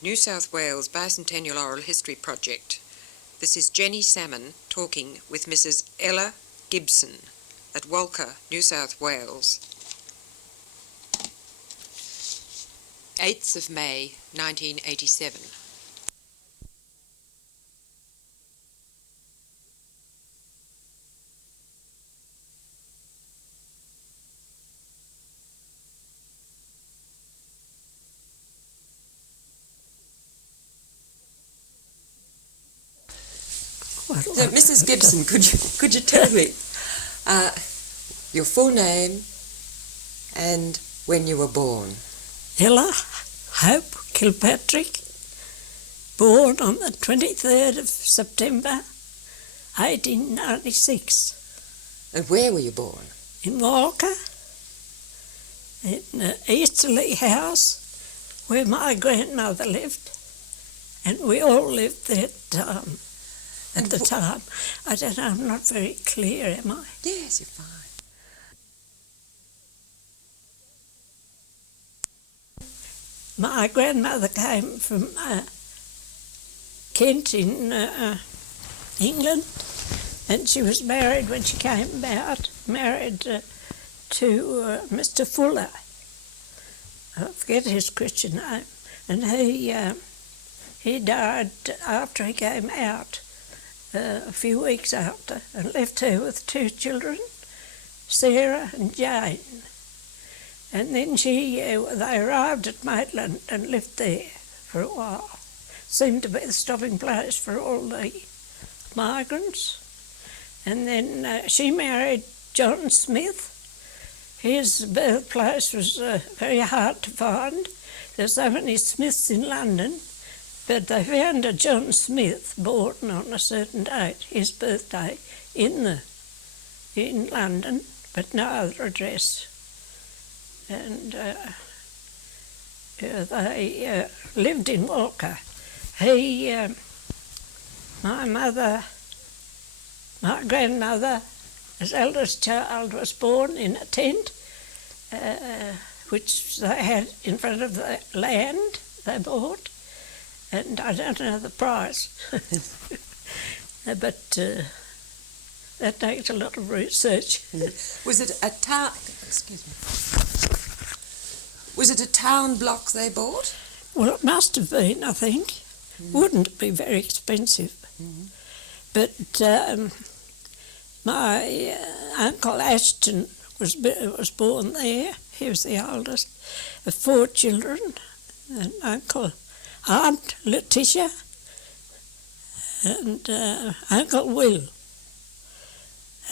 New South Wales Bicentennial Oral History Project. This is Jenny Salmon talking with Mrs. Ella Gibson at Walcha, New South Wales. 8th of May 1987. So, Mrs. Gibson, could you tell me your full name and when you were born? Ella Hope Kilpatrick, born on the 23rd of September 1896. And where were you born? In Walcha, in the Easterly house where my grandmother lived, and we all lived there at the time. I don't know, I'm not very clear, am I? Yes, you're fine. My grandmother came from Kent in England, and she was married when she came about, married to Mr. Fuller. I forget his Christian name, and he died after he came out, a few weeks after, and left her with 2 children, Sarah and Jane. And then they arrived at Maitland and lived there for a while. Seemed to be the stopping place for all the migrants. And then she married John Smith. His birthplace was very hard to find. There's so many Smiths in London, but they found a John Smith born on a certain date, his birthday, in London, but no other address. And they lived in Walcha. My grandmother, his eldest child, was born in a tent which they had in front of the land they bought, and I don't know the price, but that takes a lot of research. Was it a town? Excuse me. Was it a town block they bought? Well, it must have been, I think. Wouldn't be very expensive. But my Uncle Ashton was born there. He was the oldest of 4 children. And Aunt Letitia and Uncle Will.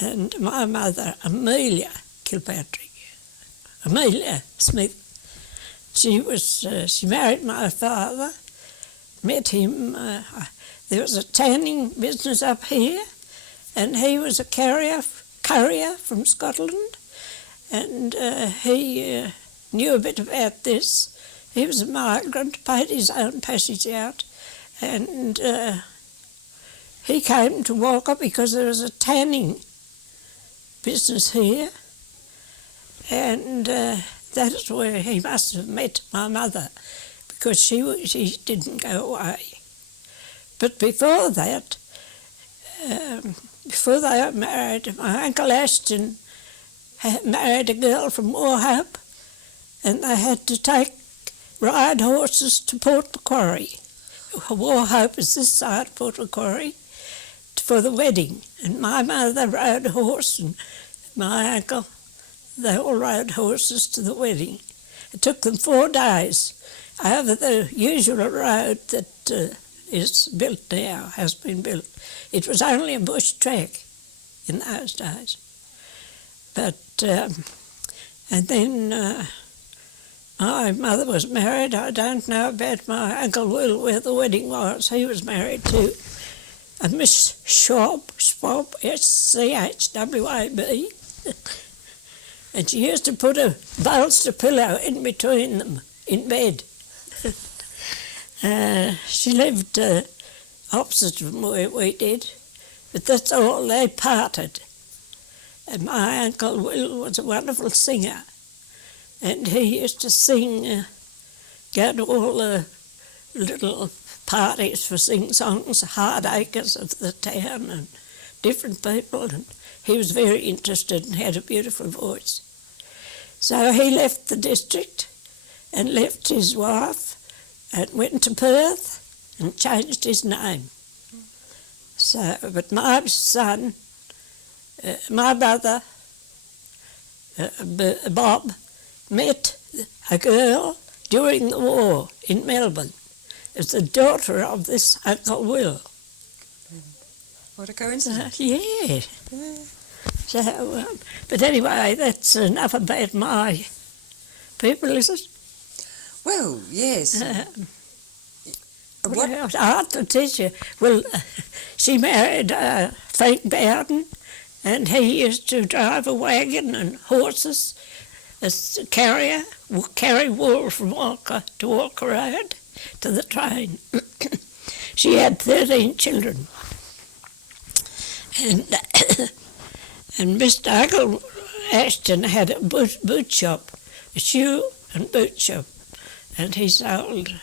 And my mother, Amelia Kilpatrick. Amelia Smith. She married my father, met him. There was a tanning business up here, and he was a courier from Scotland, and he knew a bit about this. He was a migrant, paid his own passage out, and he came to Walcha because there was a tanning business here, and that is where he must have met my mother, because she didn't go away. But before that, before they were married, my Uncle Ashton had married a girl from Wauchope, and they had to ride horses to Port Macquarie. Wauchope is this side of Port Macquarie, for the wedding. And my mother rode a horse, and my uncle, they all rode horses to the wedding. It took them 4 days over the usual road that is built now, has been built. It was only a bush track in those days. But, and then my mother was married. I don't know about my Uncle Will, where the wedding was. He was married to a Miss Schwab, S-C-H-W-A-B. And she used to put a bolster pillow in between them in bed. She lived opposite from where we did, but that's all. They parted. And my Uncle Will was a wonderful singer, and he used to sing, go to all the little parties for sing-songs, hard acres of the town and different people, and he was very interested and had a beautiful voice. So he left the district and left his wife and went to Perth and changed his name. So, but my son, my brother, Bob, met a girl during the war in Melbourne. It's the daughter of this Uncle Will. What a coincidence. Yeah. So, but anyway, that's enough about my people, is it? Well, yes. What? Well, I have to teach you. Well, she married Frank Bowden, and he used to drive a wagon and horses as a carrier, carry wool from Walcha to Walcha Road to the train. She had 13 children. And Mr. Uncle Ashton had a boot shop, a shoe and boot shop, and he sold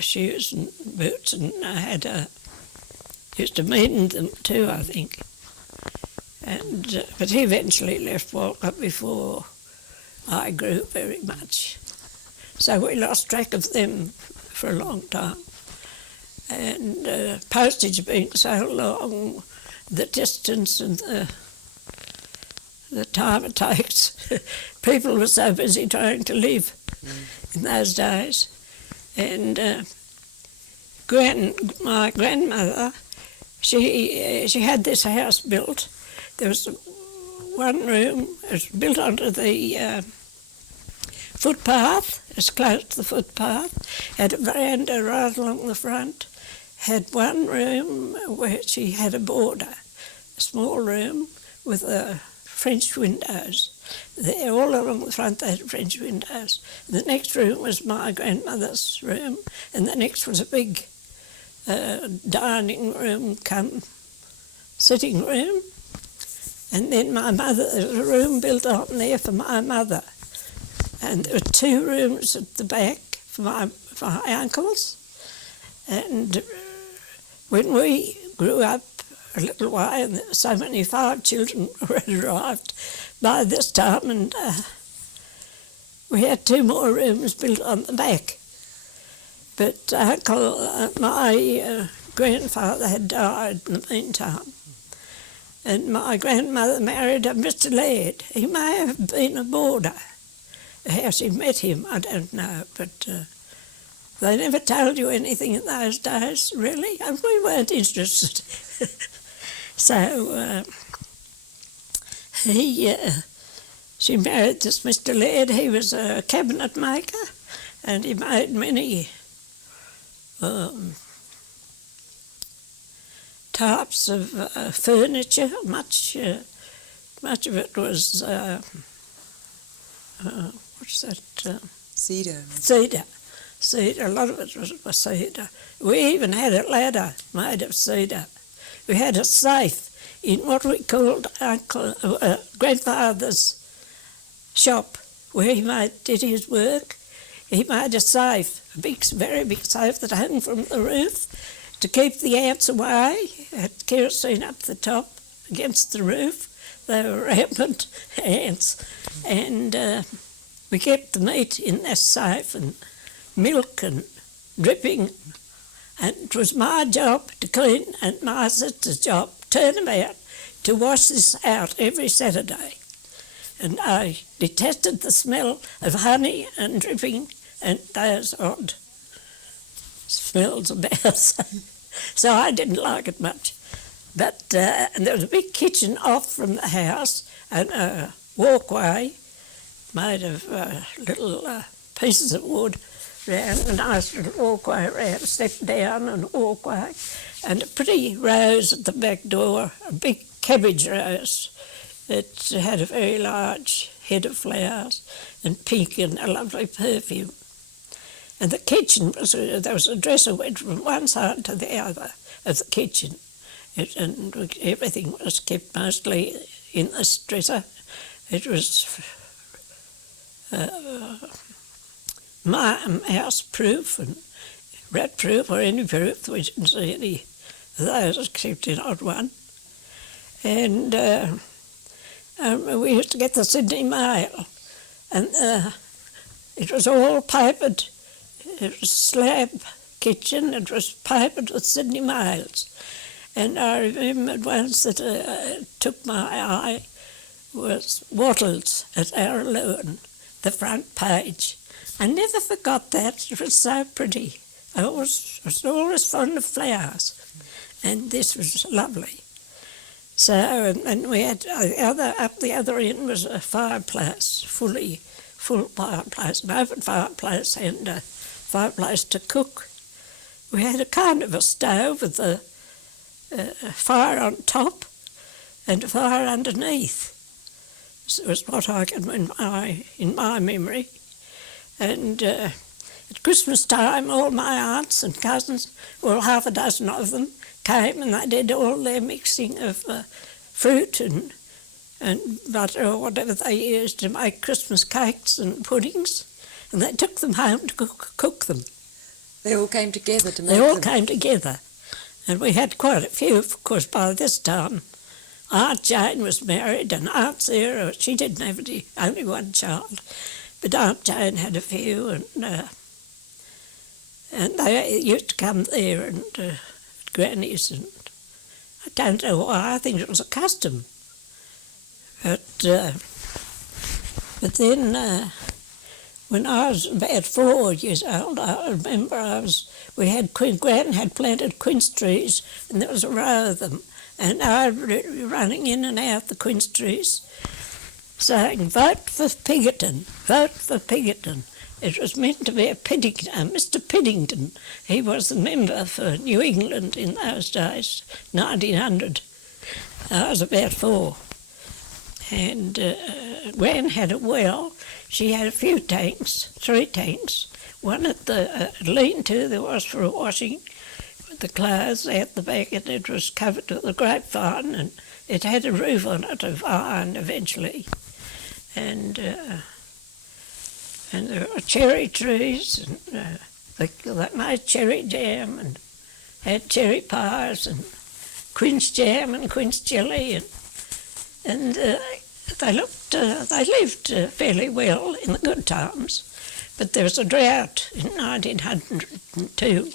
shoes and boots, and I had used to mend them too, I think. And but he eventually left Walcha before I grew very much, so we lost track of them for a long time. And postage being so long, the distance and the time it takes, people were so busy trying to live in those days. And my grandmother, she had this house built. There was one room, it was built onto the footpath, as close to the footpath, had a veranda right along the front, had one room where she had a border, a small room with French windows. There, all along the front, they had French windows. The next room was my grandmother's room, and the next was a big dining room come sitting room. And then my mother, there was a room built on there for my mother. And there were 2 rooms at the back for my uncles. And when we grew up a little while, and there were so many 5 children had arrived by this time, and we had 2 more rooms built on the back. But my grandfather had died in the meantime, and my grandmother married a Mr. Laird. He may have been a boarder. How she met him, I don't know, but they never told you anything in those days, really, and we weren't interested. So she married this Mr. Laird. He was a cabinet maker, and he made many types of furniture. Much of it was what's that? Cedar. Cedar. A lot of it was cedar. We even had a ladder made of cedar. We had a safe in what we called grandfather's shop, where he did his work. He made a safe, a big, very big safe that hung from the roof to keep the ants away. It had kerosene up the top against the roof. They were rampant ants. And we kept the meat in this safe, and milk and dripping. And it was my job to clean, and my sister's job, turn about, to wash this out every Saturday. And I detested the smell of honey and dripping and those odd smells about. So I didn't like it much. But and there was a big kitchen off from the house, and a walkway made of little pieces of wood round, a nice little walkway around, a step down and a walkway, and a pretty rose at the back door, a big cabbage rose. It had a very large head of flowers and pink and a lovely perfume. And the kitchen, there was a dresser went from one side to the other of the kitchen, and everything was kept mostly in this dresser. It was mouse proof and rat proof or any proof. We didn't see any of those except in odd one. And we used to get the Sydney Mail, and it was all papered. It was a slab kitchen. It was papered with Sydney Mails. And I remembered once that took my eye was Wattles at Araloon, the front page. I never forgot that. It was so pretty. I was always fond of flowers, and this was lovely. So, and we had up the other end was a fireplace, full fireplace, an open fireplace and a fireplace to cook. We had a kind of a stove with a fire on top and a fire underneath. It was what I can in my memory. And at Christmas time, all my aunts and cousins, well, half a dozen of them, came and they did all their mixing of fruit and butter or whatever they used to make Christmas cakes and puddings, and they took them home to cook them. They all came together to make them? They all came together. And we had quite a few, of course, by this time. Aunt Jane was married, and Aunt Sarah, she didn't have only one child, but Aunt Jane had a few, and they used to come there and Granny's, and I don't know why. I think it was a custom. But then when I was about 4 years old, I remember Gran had planted quince trees, and there was a row of them, and I was running in and out the quince trees saying, "Vote for Piggerton, vote for Piggerton." It was meant to be Mr. Piddington. He was the member for New England in those days, 1900. I was about 4. And Gran had a well. She had a few tanks, 3 tanks. One at the lean-to there was for washing the clothes out the back, and it was covered with a grapevine, and it had a roof on it of iron eventually. And there were cherry trees, and they made cherry jam and had cherry pies and quince jam and quince jelly, and they lived fairly well in the good times. But there was a drought in 1902,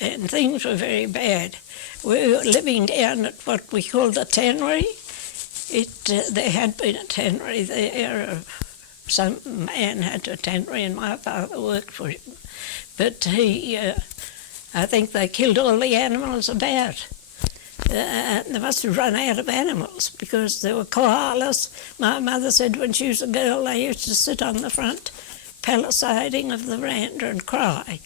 and things were very bad. We were living down at what we called the tannery. There had been a tannery there. Some man had a tannery, and my father worked for him. But I think they killed all the animals about. They must have run out of animals because there were koalas. My mother said when she was a girl they used to sit on the front palisading of the veranda and cry.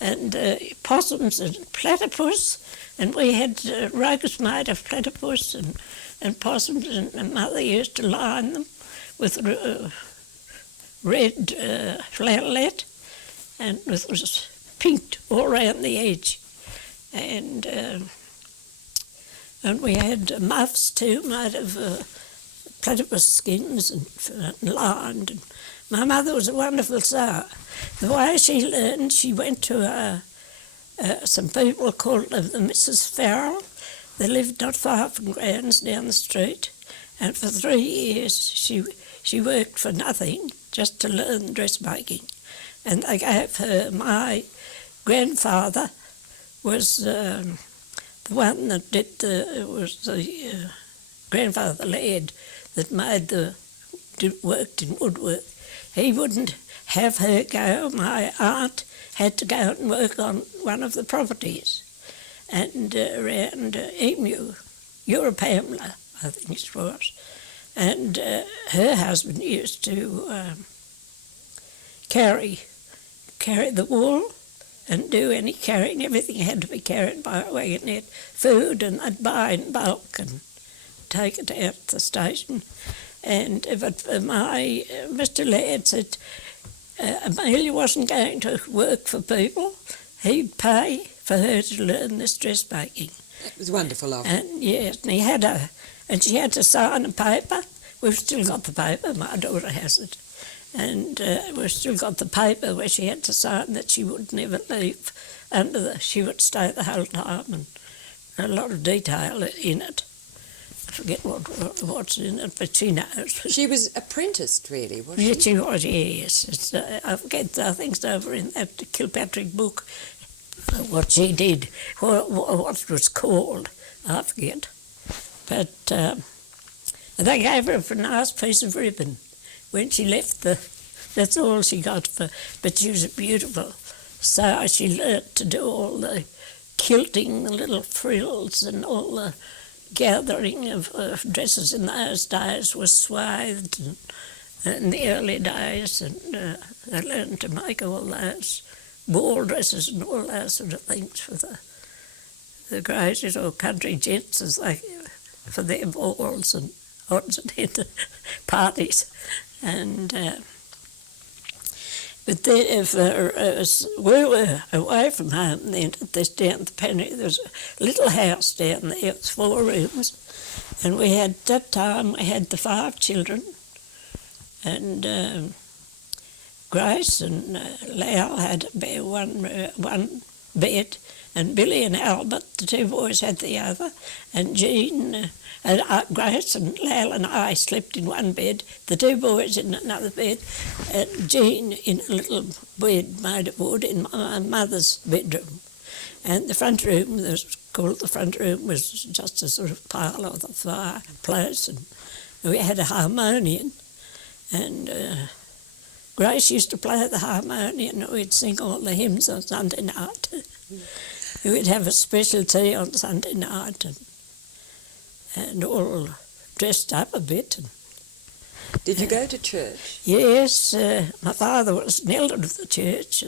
And possums and platypus, and we had rugs made of platypus and possums, and Mother used to line them with red flannelette, and it was pinked all round the edge. And we had muffs too, made of platypus skins and lined. And my mother was a wonderful sewer. The way she learned, she went to some people called the Mrs. Farrell. They lived not far from Gran's down the street, and for 3 years she worked for nothing, just to learn dressmaking. And they gave her, my grandfather was the one that was the grandfather Laird that worked in woodwork. He wouldn't have her go. My aunt had to go and work on one of the properties, and around Emu, Europamla, I think it was. And her husband used to carry the wool and do any carrying. Everything had to be carried by a wagonette. Food, and they'd buy in bulk and take it out to the station. And but my Mr. Laird said Amelia wasn't going to work for people. He'd pay for her to learn this dressmaking. That was wonderful of him. And yes, and she had to sign a paper. We've still got the paper. My daughter has it. And we've still got the paper where she had to sign that she would never leave she would stay the whole time, and a lot of detail in it. I forget what's in it, but she knows. She was apprenticed, really, was Yes, she? she was, yes. I forget, I think it's over in that Kilpatrick book, what she did, what it was called, I forget. But they gave her a nice piece of ribbon when she left that's all she got but she was beautiful. So she learnt to do all the quilting, the little frills and all the gathering of dresses in those days was swathed in the early days, and they learned to make all those ball dresses and all those sort of things for the great little country gents for their balls and odds and ends parties. And but then we were away from home then at this down the Penny. There was a little house down there, it was 4 rooms, and we had that time we had the 5 children, and Grace and Lau had one bed, and Billy and Albert, the 2 boys, had the other, and Jean, Grace and Lal and I slept in one bed, the 2 boys in another bed, and Jean in a little bed made of wood in my mother's bedroom. And the front room, was just a sort of parlour with a fireplace, and we had a harmonium, and Grace used to play the harmonium, and we'd sing all the hymns on Sunday night. We'd have a special tea on Sunday night, and all dressed up a bit. Did you go to church? Yes, my father was an elder of the church,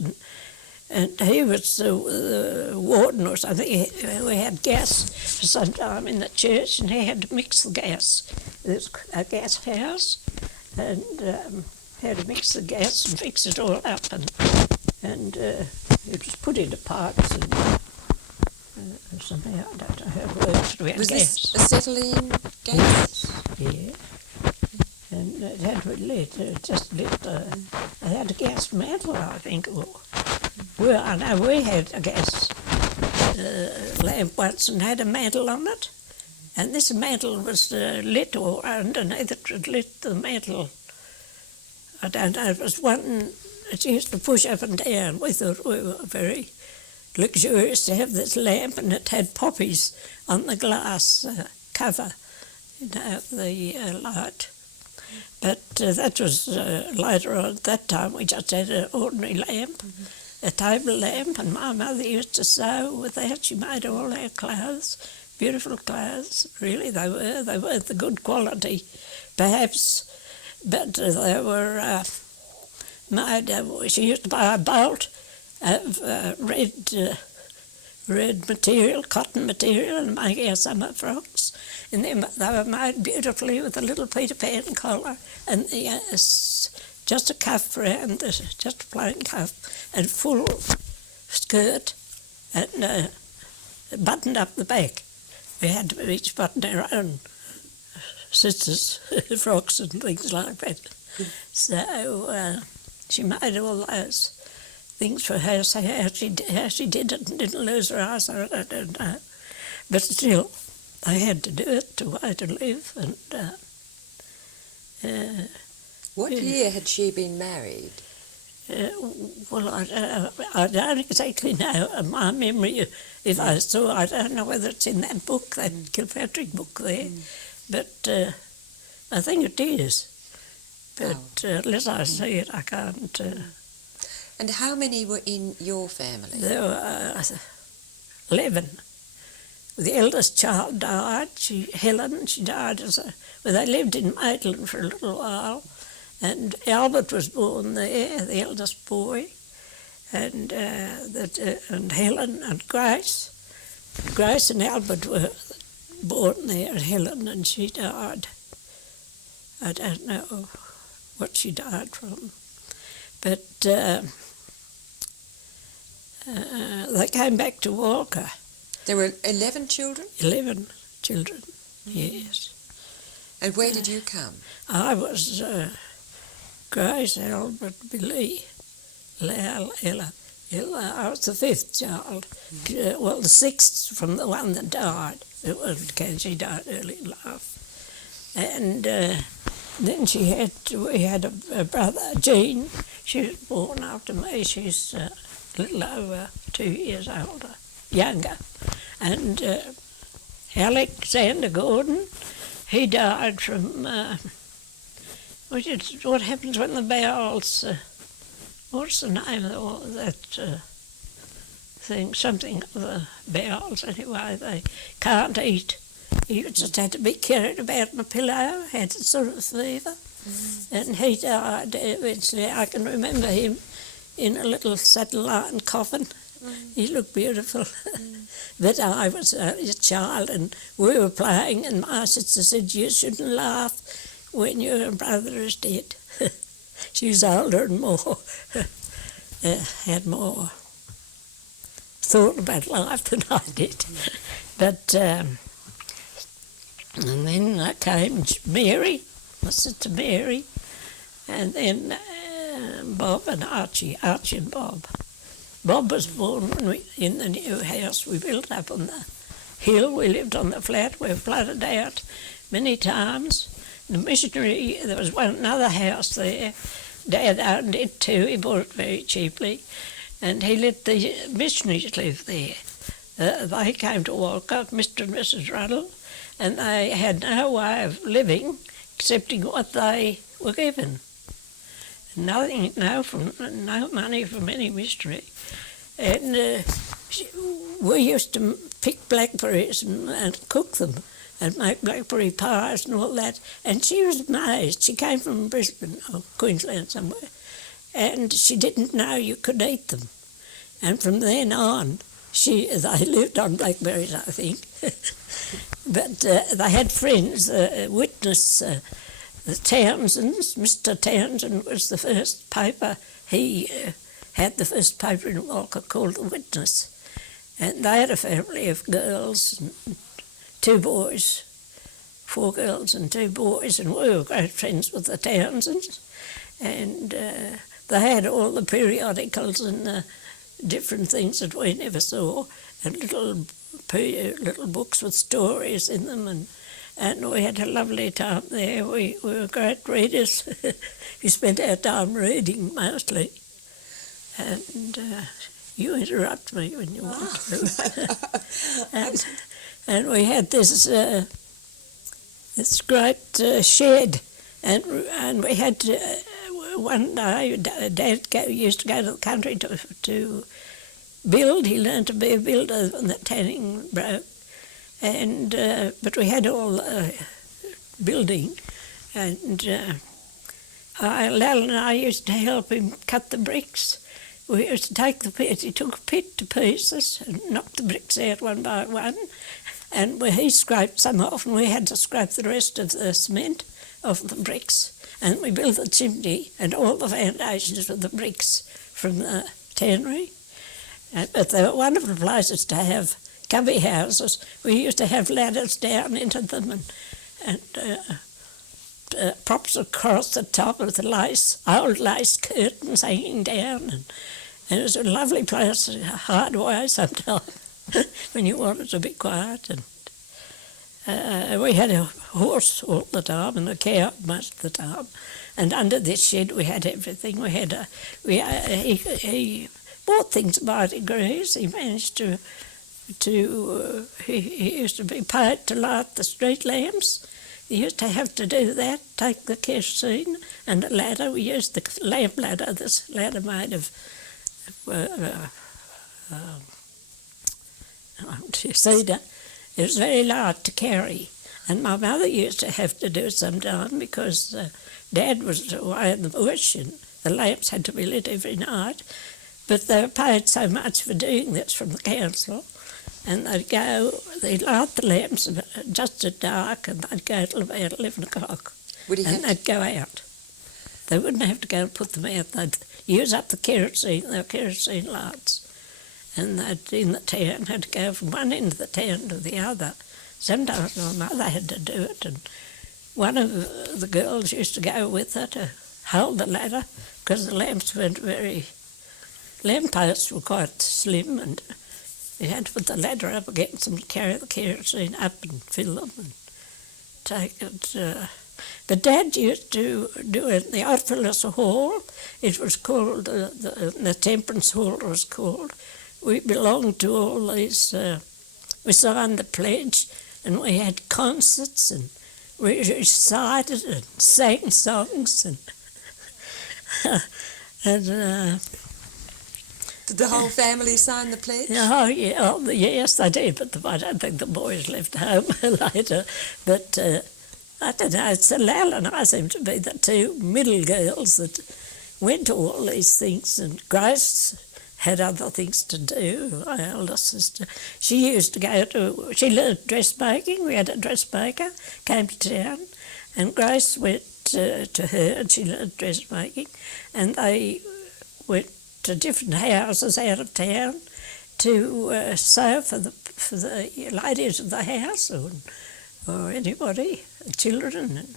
and he was the warden or something. We had gas for some time in the church, and he had to mix the gas. There's a gas house, and had to mix the gas and fix it all up, and it was put into pipes and somehow, I don't know how it works. We had Was gas. this acetylene gas? Yeah. And it had to be lit. It just lit. They had a gas mantle, I think. Well, I know we had a gas lamp once and had a mantle on it. And this mantle was lit, or underneath it was lit the mantle. I don't know, it was one it used to push up and down. We thought we were very luxurious to have this lamp, and it had poppies on the glass cover, the light. But that was later on. At that time we just had an ordinary lamp, a table lamp, and my mother used to sew with that. She made all our clothes, beautiful clothes, really they were. They weren't the good quality, perhaps, but they were made. She used to buy a bolt of red material, cotton material, and make our summer frocks. And then they were made beautifully with a little Peter Pan collar and just a cuff round, just a plain cuff, and full skirt, and buttoned up the back. We had to each button our own sisters' frocks and things like that. So she made all those things for her. So how she did it and didn't lose her eyes, I don't know. But still, they had to do it to way to live. And what year had she been married? Well, I don't exactly know. My memory, if I saw, I don't know whether it's in that book, that Kilpatrick book there, but I think it is. But unless I see it, I can't. And how many were in your family? There were 11. The eldest child died, Helen. She died they lived in Maitland for a little while. And Albert was born there, the eldest boy, and Helen and Grace. Grace and Albert were born there, Helen, and she died. I don't know what she died from. But they came back to Walcha. There were 11 children? 11 children, yes. And where did you come? I was Grace, Albert, Billy, Lal, Ella. I was the fifth child. Well, the sixth from the one that died. She died early in life. And then we had a brother, Jean. She was born after me. She's a little over 2 years younger. And Alexander Gordon, he died from, what happens when the bowels, what's the name of that thing? Something of the bowels, anyway, they can't eat. He just had to be carried about in a pillow, had a sort of fever, and he died eventually. I can remember him in a little saddle-line coffin. He looked beautiful. But I was a child and we were playing, and my sister said, "You shouldn't laugh when your brother is dead." She was older and more, had more thought about life than I did. But, and then came Mary, my sister Mary, and then Bob and Archie and Bob. Bob was born in the new house we built up on the hill. We lived on the flat. We were flooded out many times. The missionary, there was another house there. Dad owned it too. He bought it very cheaply. And he let the missionaries live there. They came to Walcha, Mr. and Mrs. Ruddle, and they had no way of living excepting what they were given. No money from any missionary. And we used to pick blackberries and cook them and make blackberry pies and all that. And she was amazed. She came from Brisbane or Queensland somewhere, and she didn't know you could eat them. And from then on, they lived on blackberries, I think. But they had friends, witness, the Townsends. Mr. Townsend was the first paper. He had the first paper in Walcha called The Witness. And they had a family of girls and 2 boys, 4 girls and 2 boys, and we were great friends with the Townsends. And they had all the periodicals and different things that we never saw, and little books with stories in them, and we had a lovely time there. We were great readers. We spent our time reading mostly. And you interrupt me when you want to. and we had this great shed, and we had to, one day Dad used to go to the country to build. He learned to be a builder when the tanning broke. And but we had all building, and Lal and I used to help him cut the bricks. We used to take the pit. He took a pit to pieces and knocked the bricks out one by one, and he scraped some off, and we had to scrape the rest of the cement off the bricks. And we built the chimney and all the foundations with the bricks from the tannery. But they were wonderful places to have cubby houses. We used to have ladders down into them and props across the top of the old lace curtains hanging down. And it was a lovely place to hide away sometimes when you wanted to be quiet. And we had a horse all the time and a cow most of the time. And under this shed we had everything. We had he bought things by degrees. He managed to he used to be paid to light the street lamps. He used to have to do that, take the kerosene and a ladder. We used the lamp ladder, this ladder made of cedar. It was very light to carry. And my mother used to have to do it sometime because Dad was away in the bush and the lamps had to be lit every night. But they were paid so much for doing this from the council. And they'd light the lamps just at dark, and they'd go till about 11 o'clock. They'd go out. They wouldn't have to go and put them out. They'd use up the kerosene, their kerosene lights. And they'd, in the town, had to go from one end of the town to the other. Sometimes my mother had to do it, and one of the girls used to go with her to hold the ladder because the lampposts were quite slim, and you had to put the ladder up against them to carry the kerosene up and fill them and take it. But Dad used to do it in the Oddfellows Hall. It was called, the Temperance Hall was called. We belonged to all these, we signed the pledge, and we had concerts, and we recited and sang songs, and Did the whole family sign the pledge? Oh, yeah, yes, I did, but I don't think the boys left home later. But I don't know, it's Lal and I seem to be the two middle girls that went to all these things, and Grace had other things to do, my elder sister. She learned dressmaking. We had a dressmaker, came to town, and Grace went to her and she learned dressmaking, and they went to different houses out of town to sew for the ladies of the house or anybody, children. And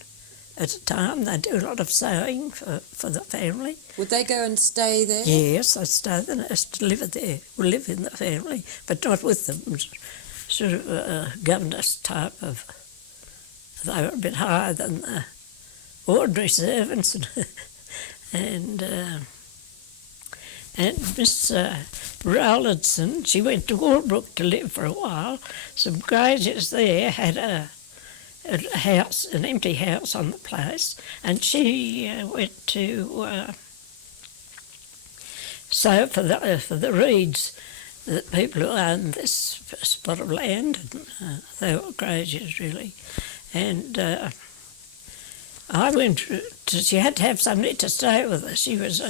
at the time they do a lot of sewing for the family. Would they go and stay there? Yes, they stayed there. They used to live there. We live in the family, but not with them. Sort of a governess type of. They were a bit higher than the ordinary servants, and Miss Rowlandson, she went to Walbrook to live for a while. Some graziers there had a house, an empty house on the place, and she went to sew for the Reeds, the people who owned this spot of land, and they were graziers really. And I went she had to have somebody to stay with her. She was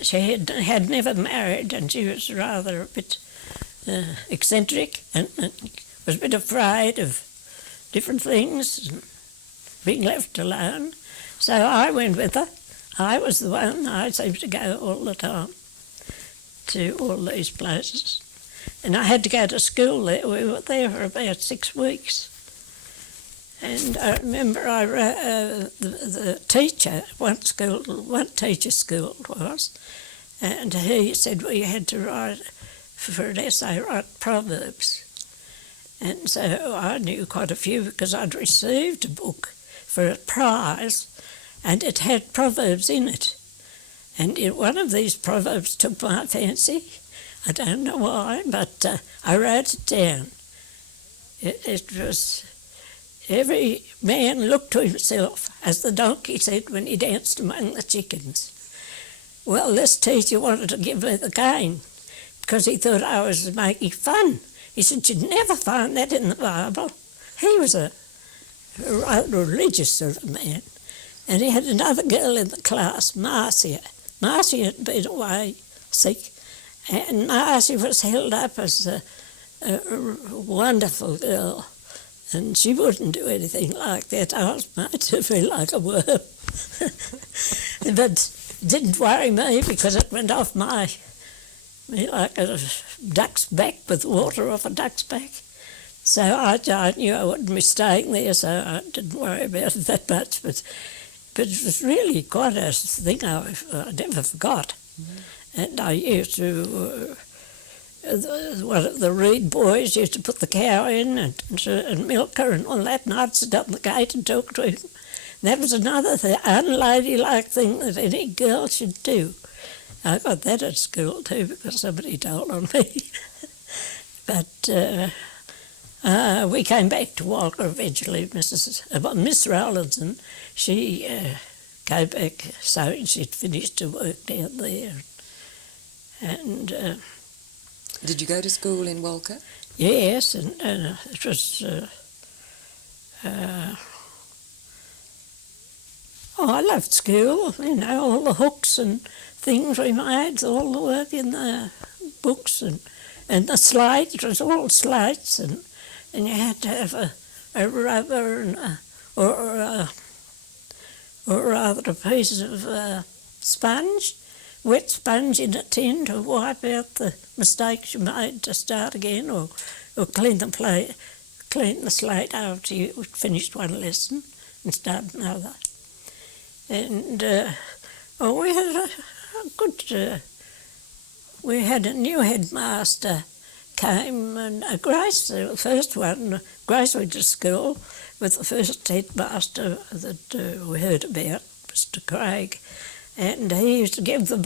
she had never married, and she was rather a bit eccentric and was a bit afraid of different things and being left alone. So I went with her. I was the one. I seemed to go all the time to all these places. And I had to go to school there. We were there for about 6 weeks. And I remember the teacher, one teacher school it was, and he said we had to write, for an essay, write proverbs. And so I knew quite a few because I'd received a book for a prize, and it had proverbs in it. And one of these proverbs took my fancy. I don't know why, but I wrote it down. It was... Every man looked to himself, as the donkey said when he danced among the chickens. Well, this teacher wanted to give me the cane because he thought I was making fun. He said, "You'd never find that in the Bible." He was a rather religious sort of man. And he had another girl in the class, Marcia. Marcia had been away sick, and Marcia was held up as a wonderful girl. And she wouldn't do anything like that. I was made to feel like a worm. But it didn't worry me because it went off me like a duck's back, with water off a duck's back. So I knew I wouldn't be staying there, so I didn't worry about it that much. But it was really quite a thing I never forgot. Mm-hmm. And I used to... one of the Reed boys used to put the cow in and milk her and all that, and I'd sit up the gate and talk to him. And that was another unladylike thing that any girl should do. I got that at school too because somebody told on me. But we came back to Walcha eventually. Miss Rowlandson, she came back sewing. She'd finished her work down there. And... Did you go to school in Walcha? Yes, and it was... I loved school, all the hooks and things we made, all the work in the books and the slate. It was all slates, and you had to have a rubber and or rather a piece of sponge, wet sponge in a tin to wipe out the mistakes you made to start again, or clean the slate after you finished one lesson and start another. And we had a good. We had a new headmaster came, and Grace, the first one. Grace went to school with the first headmaster that we heard about, Mr. Craig, and he used to give the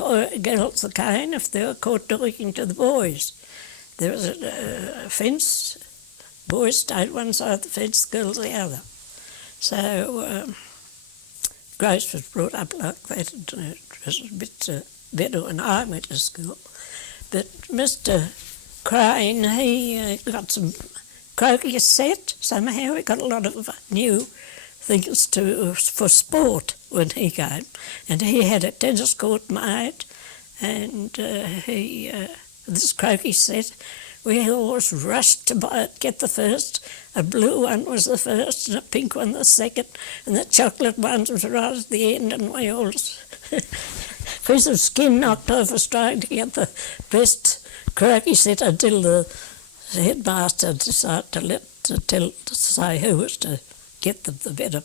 girls the cane if they were caught talking to the boys. There was a fence. Boys stayed one side of the fence, girls the other. So Grace was brought up like that. And it was a bit better when I went to school. But Mr. Crane, he got some croquet set. Somehow he got a lot of new things for sport when he came. And he had a tennis court made, and this croquet set, we always rushed to buy it, get the first. A blue one was the first, and a pink one the second, and the chocolate ones was right at the end, and we all piece of skin knocked off us trying to get the best croquet set until the headmaster decided to say who was to get them the better.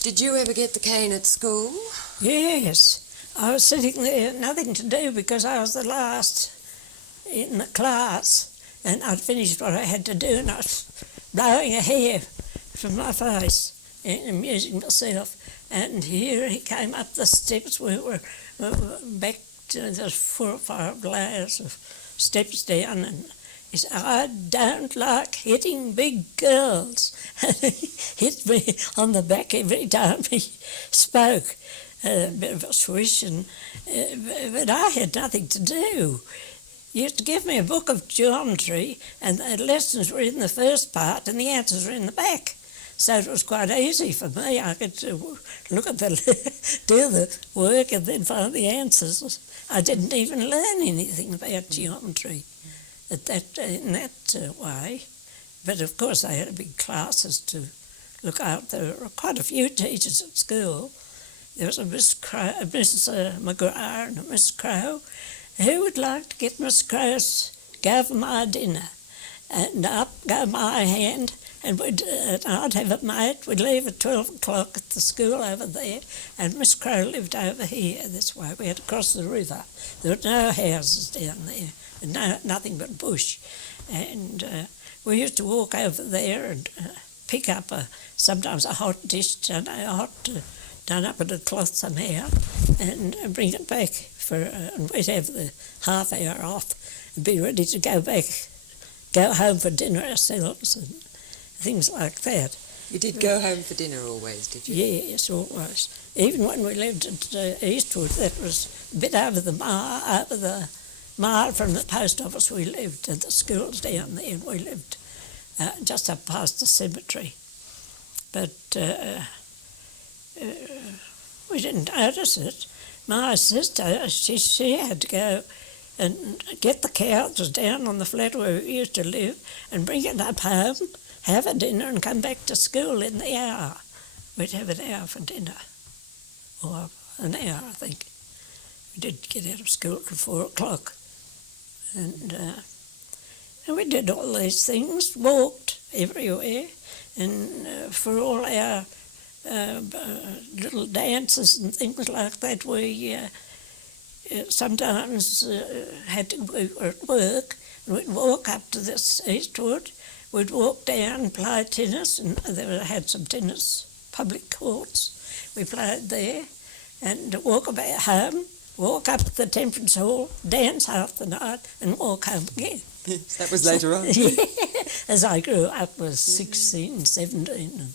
Did you ever get the cane at school? Yes. I was sitting there, nothing to do because I was the last in the class, and I'd finished what I had to do, and I was blowing a hair from my face and amusing myself. And here he came up the steps. We were back to the 4 or 5 layers of steps down, and he said, "I don't like hitting big girls." And he hit me on the back every time he spoke. A bit of a swish, but I had nothing to do. He used to give me a book of geometry, and the lessons were in the first part and the answers were in the back. So it was quite easy for me. I could look at do the work and then find the answers. I didn't even learn anything about geometry in that way. But of course they had big classes to look out. There were quite a few teachers at school. There was a Miss McGrath and a Miss Crow. Who would like to get Miss Crow's go for my dinner? And up go my hand, and I'd have a mate. We'd leave at 12 o'clock at the school over there, and Miss Crow lived over here this way. We had to cross the river. There were no houses down there, and nothing but bush. And we used to walk over there and pick up sometimes a hot dish, done up in a cloth somehow, and bring it back and we'd have the half hour off and be ready to go home for dinner ourselves and things like that. You did go home for dinner always, did you? Yes, always. Even when we lived at Eastwood, that was a bit over the mile from the post office we lived, and the school's down there, and we lived just up past the cemetery. But we didn't notice it. My sister, she had to go and get the cows down on the flat where we used to live and bring it up home, have a dinner and come back to school in the hour. We'd have an hour for dinner, or an hour, I think. We did get out of school at 4 o'clock. And we did all these things, walked everywhere, and for all our little dances and things like that, we sometimes we were at work, and we'd walk up to this Eastwood, we'd walk down, play tennis, and they had some tennis public courts. We played there, and walk about home, walk up to the Temperance Hall, dance half the night, and walk home again. That was later on. Yeah, as I grew up, was 16, 17.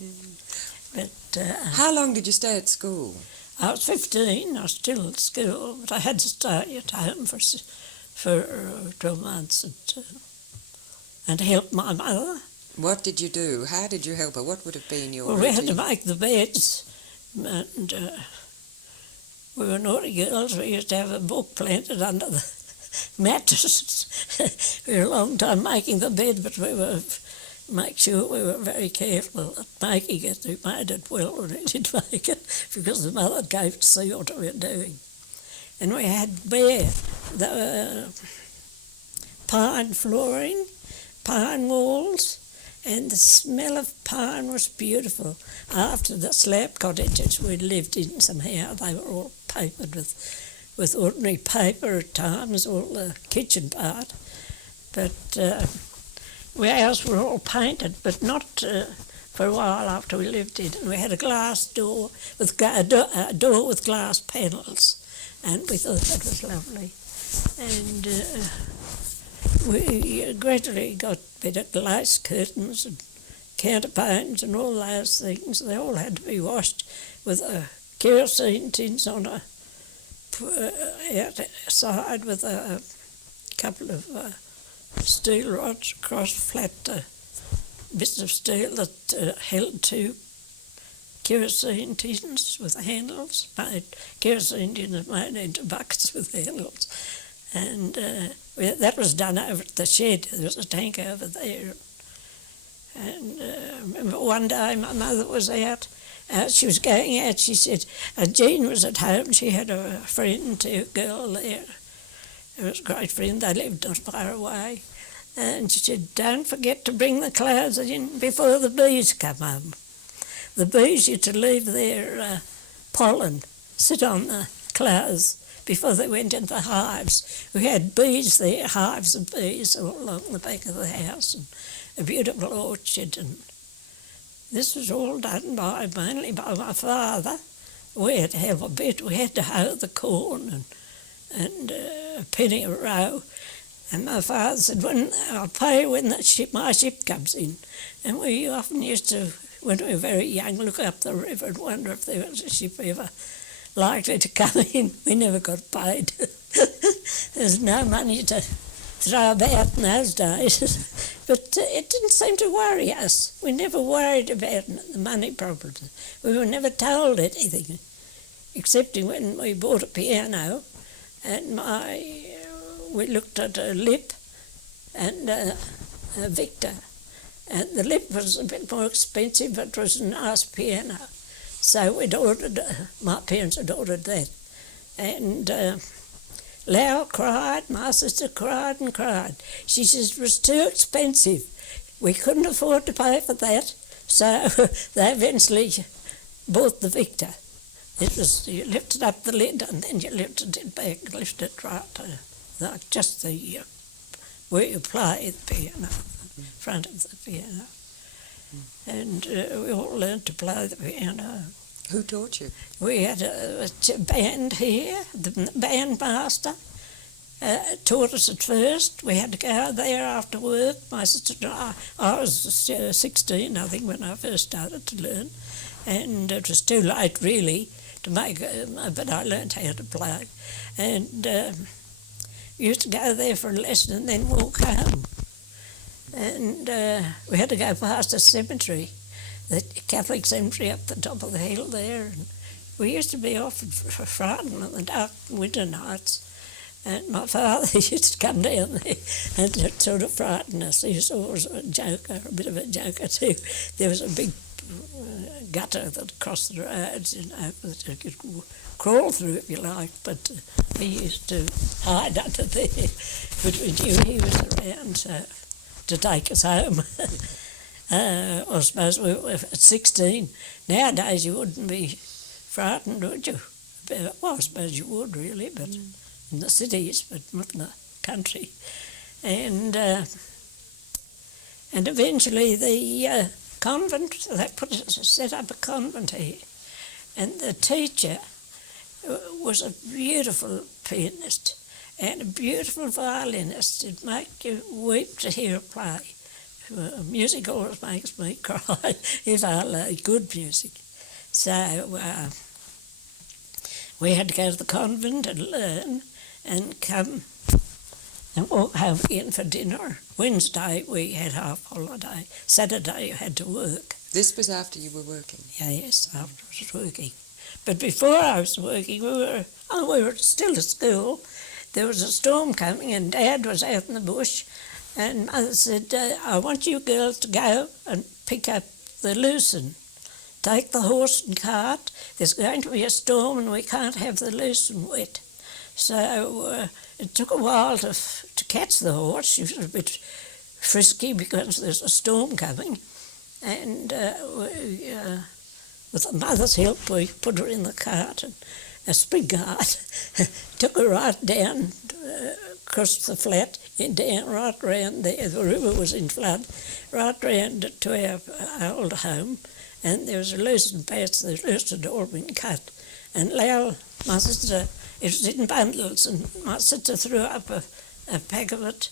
But how long did you stay at school? I was 15. I was still at school, but I had to stay at home for 12 months and help my mother. What did you do? How did you help her? What would have been your Well, we had routine? to make the beds, and we were naughty girls. We used to have a book planted under the mattress. We were a long time making the bed, but we were make sure we were very careful at making it. We made it well when we did make it, because the mother came to see what we were doing. And we had the pine flooring, pine walls, and the smell of pine was beautiful. After the slab cottages we lived in somehow, they were all papered with ordinary paper at times, all the kitchen part. But ours were all painted, but not for a while after we lived in it. We had a glass door with a door with glass panels, and we thought that was lovely. And we gradually got better glass curtains and counterpanes and all those things. They all had to be washed with kerosene tins on outside with a couple of steel rods across flat bits of steel that held two kerosene tins with handles. Kerosene tins made into buckets with handles. And that was done over at the shed. There was a tank over there. And I remember one day my mother was out. She was going out. She said, Jean was at home. She had a friend, a girl there. It was a great friend. They lived not far away. And she said, don't forget to bring the clouds in before the bees come home. The bees used to leave their pollen, sit on the clouds before they went into the hives. We had bees there, hives of bees all along the back of the house, and a beautiful orchard. And this was all done mainly by my father. We had to have a bit. We had to hoe the corn and a penny a row. And my father said, I'll pay you when my ship comes in. And we often used to, when we were very young, look up the river and wonder if there was a ship ever likely to come in. We never got paid. There's no money to throw about in those days. But it didn't seem to worry us. We never worried about the money problems. We were never told anything, except when we bought a piano and we looked at a lip and a Victor. And the lip was a bit more expensive, but it was a nice piano. So we'd ordered, my parents had ordered that. And Lau cried, my sister cried and cried. She says it was too expensive. We couldn't afford to pay for that. So they eventually bought the Victor. It was, you lifted up the lid and then you lifted it back, lifted it right like just the where you play the piano, the front of the piano. And we all learned to play the piano. Who taught you? We had a band here. The bandmaster taught us at first. We had to go there after work. My sister and I was 16, I think, when I first started to learn. And it was too late, really, to make but I learned how to play. And we used to go there for a lesson and then walk home. And we had to go past a cemetery, the Catholic cemetery up the top of the hill there. And we used to be often frightened on the dark winter nights. And my father used to come down there and sort of frighten us. He was always a joker, a bit of a joker too. There was a big gutter that crossed the roads, that you could crawl through if you like, but he used to hide under there. But we knew he was around to take us home. I suppose we were at 16. Nowadays you wouldn't be frightened, would you? Well, I suppose you would really, but in the cities, but not in the country. And eventually the convent, set up a convent here, and the teacher was a beautiful pianist and a beautiful violinist. It'd make you weep to hear her play. Music always makes me cry if I like good music. So we had to go to the convent and learn and come and walk home again for dinner. Wednesday we had half holiday. Saturday you had to work. This was after you were working? Yes, after I was working. But before I was working, we were still at school. There was a storm coming and Dad was out in the bush, and Mother said, I want you girls to go and pick up the lucerne. Take the horse and cart. There's going to be a storm and we can't have the lucerne wet. So it took a while to catch the horse. She was a bit frisky because there's a storm coming, and with the mother's help we put her in the cart, and a spring cart took her right down across the flat and down right round there. The river was in flood, right round to our old home, and there was a lucerne patch. The lucerne had all been cut, and Lal, my sister, it was in bundles, and my sister threw up a pack of it.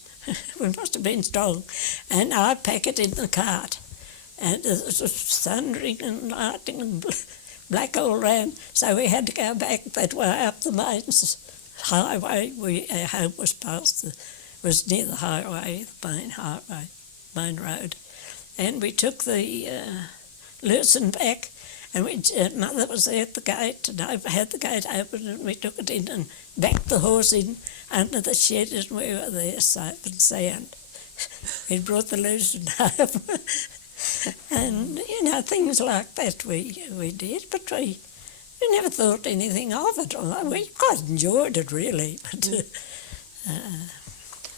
We must have been strong, and I packed it in the cart, and it was thundering and lightning and black all round, so we had to go back that way up the main highway. Our home was was near the highway, the main highway, main road, and we took the lucerne back, and Mother was there at the gate, and I had the gate open, and we took it in and backed the horse in under the shed, and we were there safe and sound. We brought the lucerne home. And, things like that we did, but we never thought anything of it. We quite enjoyed it, really. But,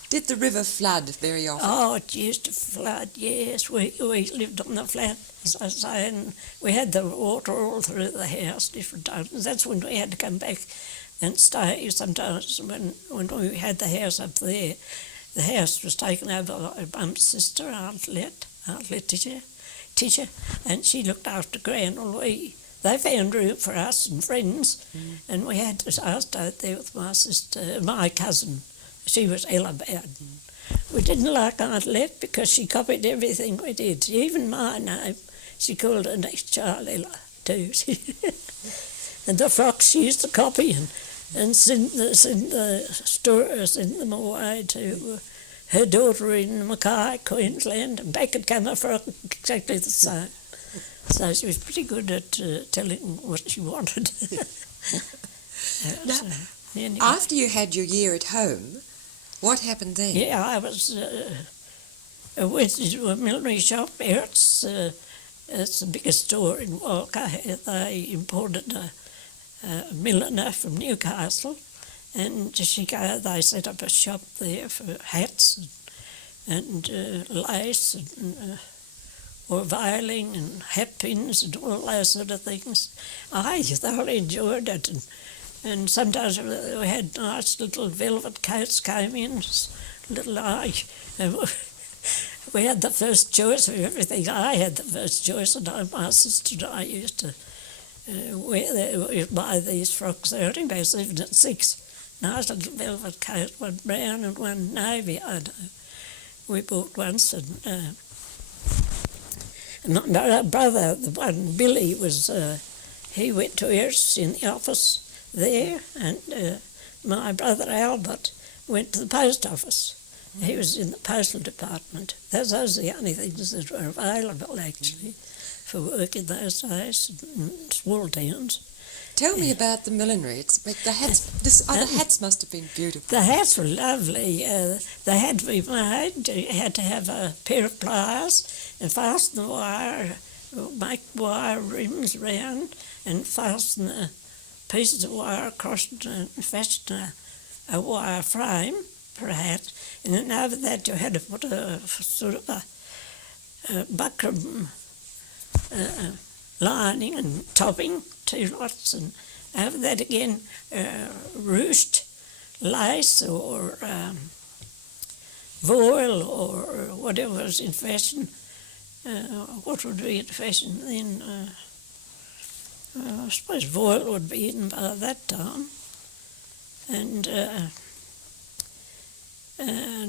Did the river flood very often? Oh, it used to flood, yes. We lived on the flat, as I say, and we had the water all through the house different times. That's when we had to come back and stay sometimes when we had the house up there. The house was taken over by Mum's sister, Aunt Letitia, and she looked after Gran. They found room for us and friends, and I stayed there with my sister, my cousin. She was Ella Bowden. We didn't like Aunt Let because she copied everything we did. Even my name, she called her next child Ella too. And the frocks she used to copy and send them away to her daughter in Mackay, Queensland, and back had come a frock exactly the same. So she was pretty good at telling what she wanted. Anyway. After you had your year at home, what happened then? Yeah, I went to a millinery shop. It's the biggest store in Walcha. They imported a milliner from Newcastle, and they set up a shop there for hats and lace and or veiling and hat pins and all those sort of things. I thoroughly enjoyed it, and sometimes we had nice little velvet coats came in, we had the first choice of everything. I had the first choice, and my sister and I used to buy these frocks. They were only about 7 and 6. Nice little velvet coat, one brown and one navy. We bought once, and my brother, the one Billy, he went to Earths in the office there, and my brother Albert went to the post office. He was in the postal department. Those are the only things that were available, actually, for work in those days in small towns. Tell me about the millinery. The hats must have been beautiful. The hats were lovely. They had to be made. You had to have a pair of pliers and fasten the wire, make wire rims round and fasten the pieces of wire across and fashion a wire frame for a hat. And then over that you had to put a sort of a buckram lining and topping, 2 lots, and over that again ruched lace or voile or whatever was in fashion. What would be in fashion then? I suppose voile would be in by that time, and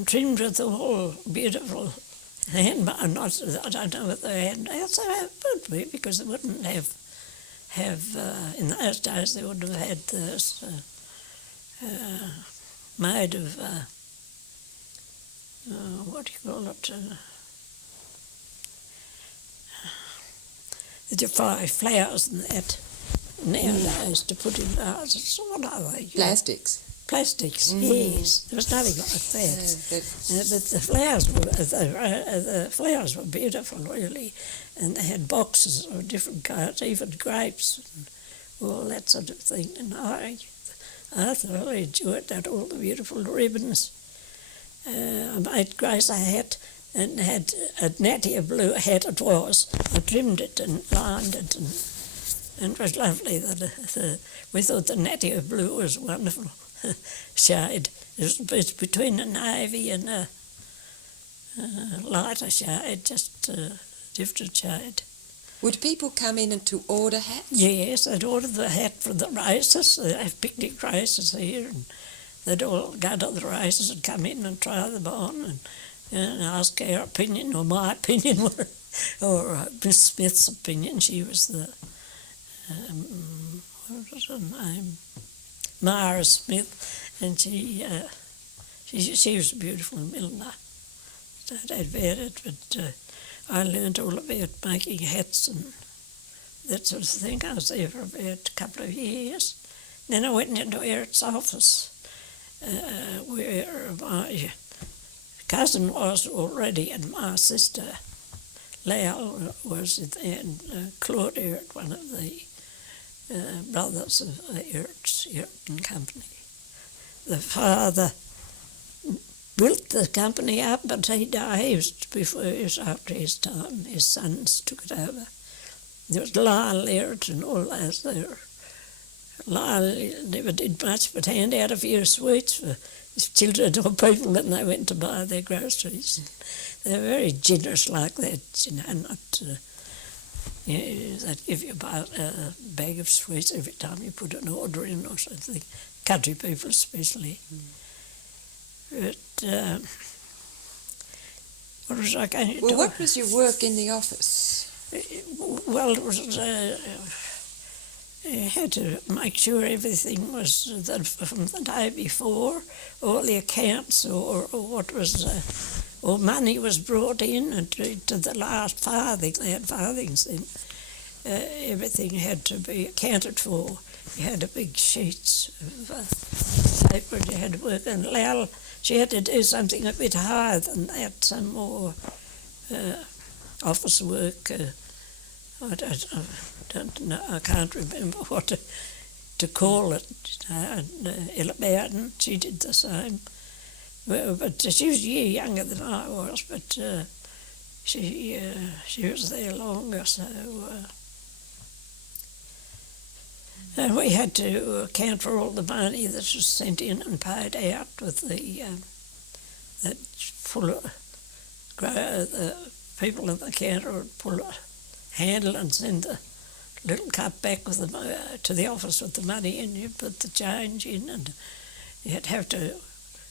trimmed with all beautiful hand. I don't know what they had. It would be, because they wouldn't have in those days they wouldn't have had this made of what do you call it? The 5 flowers and that nowadays to put in vases. So what are they? Plastics. Plastics, yes. There was nothing like that. But the flowers were beautiful, really, and they had boxes of different kinds, even grapes and all that sort of thing. And I thoroughly enjoyed that, all the beautiful ribbons. I made Grace a hat, and had a natia blue hat it was. I trimmed it and lined it, and it was lovely. We thought the natia blue was a wonderful shade. It's between a navy and a lighter shade, just a different shade. Would people come in and to order hats? Yes, they'd order the hat for the races. They have picnic races here, and they'd all go to the races and come in and try them on and ask our opinion, or my opinion, or Miss Smith's opinion. She was the, what was her name? Myra Smith, and she was a beautiful milliner. I'd read it, but I learned all about making hats and that sort of thing. I was there for about a couple of years. Then I went into Eric's office, where my cousin was already, and my sister, Lal, was there, and Claude Eric, one of the brothers of Eric's company. The father built the company up, but he died after his time. His sons took it over. There was Lyle Laird and all that there. Lyle never did much but hand out a few sweets for his children or people when they went to buy their groceries. They were very generous like that, not... they'd give you about a bag of sweets every time you put an order in or something. Country people especially. But what was I going to do? What was your work in the office? Well, it was... you had to make sure everything was from the day before, all the accounts or what was... or money was brought in and to the last farthing. They had farthings then. Everything had to be accounted for. You had a big sheets of paper you had to work on. Lal, she had to do something a bit higher than that, some more office work. I don't know, I can't remember what to call it. Ella Bowden, she did the same. Well, but she was a year younger than I was, but she was there longer, so... and we had to account for all the money that was sent in and paid out with the people at the counter would pull a handle and send the little cup back with to the office with the money in. You put the change in, and you'd have to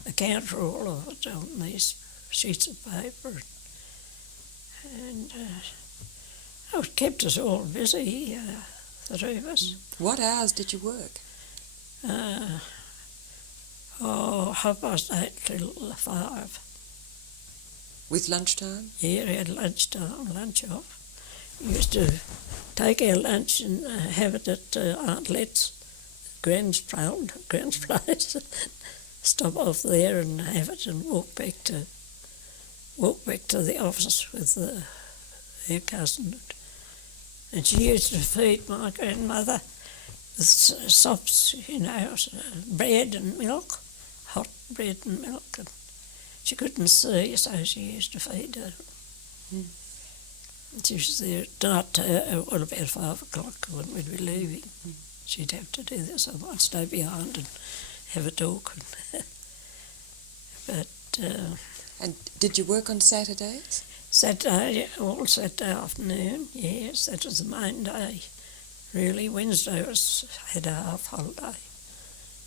account for all of it on these sheets of paper. And it kept us all busy, the three of us. What hours did you work? 8:30 till 5. With lunchtime? Yeah, we had lunchtime, lunch off. We used to take our lunch and have it at Aunt Let's, Grand's place. Stop off there and have it and walk back to the office with her cousin. And she used to feed my grandmother with sops, bread and milk, hot bread and milk. And she couldn't see, so she used to feed her. She was there at night, about 5 o'clock when we'd be leaving. She'd have to do this. I might stay behind and have a talk. And did you work on Saturdays? All Saturday afternoon, yes, that was the main day. Really, Wednesday had a half holiday.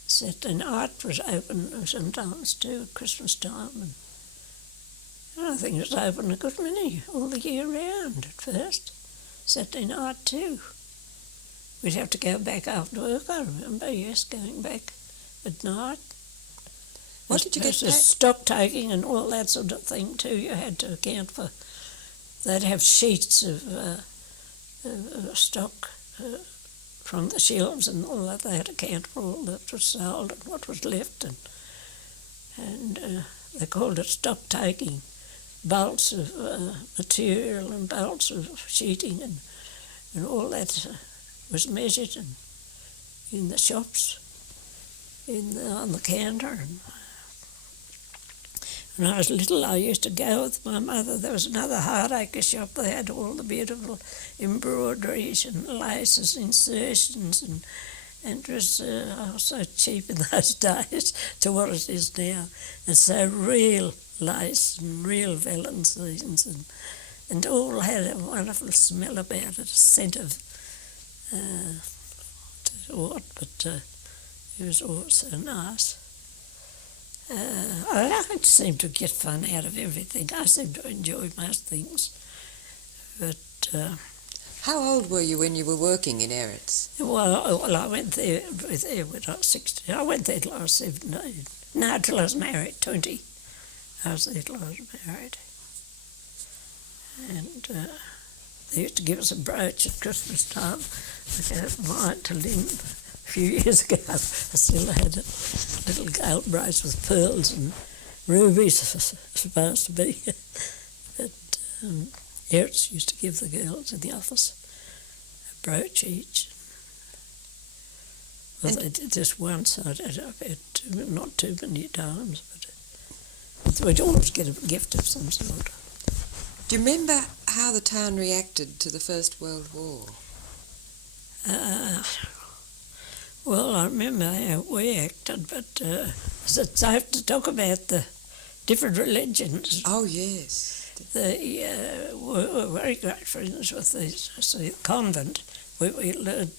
Saturday night was open sometimes too, at Christmas time. And I think it was open a good many all the year round at first. Saturday night too. We'd have to go back after work, I remember, yes, going back at night. What did you get paid? Stock taking and all that sort of thing too. You had to account for. They'd have sheets of stock from the shelves and all that. They had to account for all that was sold and what was left, and they called it stock taking. Bolts of material and bolts of sheeting and all that was measured in the shops, on the counter. When I was little, I used to go with my mother. There was another hardacre shop. They had all the beautiful embroideries and laces, insertions, and it was so cheap in those days to what it is now. And so real lace and real Valenciennes and all had a wonderful smell about it, a scent of what, but it was all so nice. I seem to get fun out of everything. I seem to enjoy most things. But How old were you when you were working in Eretz? well, I went there when I was 16. I went there till I was 17. No, till I was married, 20. I was there till I was married. And they used to give us a brooch at Christmas time. I gave mine to Lynn a few years ago. I still had a little gold brooch with pearls and rubies, supposed to be. But Eretz used to give the girls in the office a brooch each. Well, they did this once. I've had not too many times, but we'd always get a gift of some sort. Do you remember how the town reacted to the First World War? Well, I remember how we acted, but it's safe to talk about the different religions. Oh, yes. We were very great friends with the convent. We learned,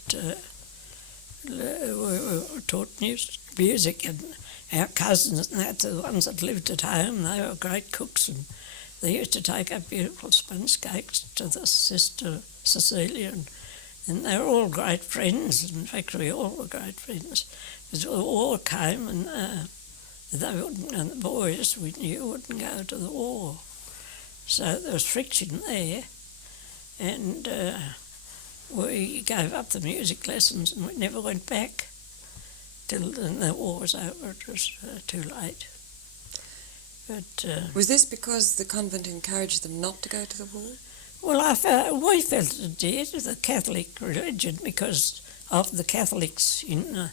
we were taught music, and our cousins and that, the ones that lived at home, they were great cooks, and they used to take up beautiful sponge cakes to the sister Cecilia, and they were all great friends. In fact, we all were great friends. Because the war came, and the boys we knew wouldn't go to the war. So there was friction there, and we gave up the music lessons, and we never went back till the war was over. It was too late. But was this because the convent encouraged them not to go to the war? Well, we felt it did, the Catholic religion, because of the Catholics in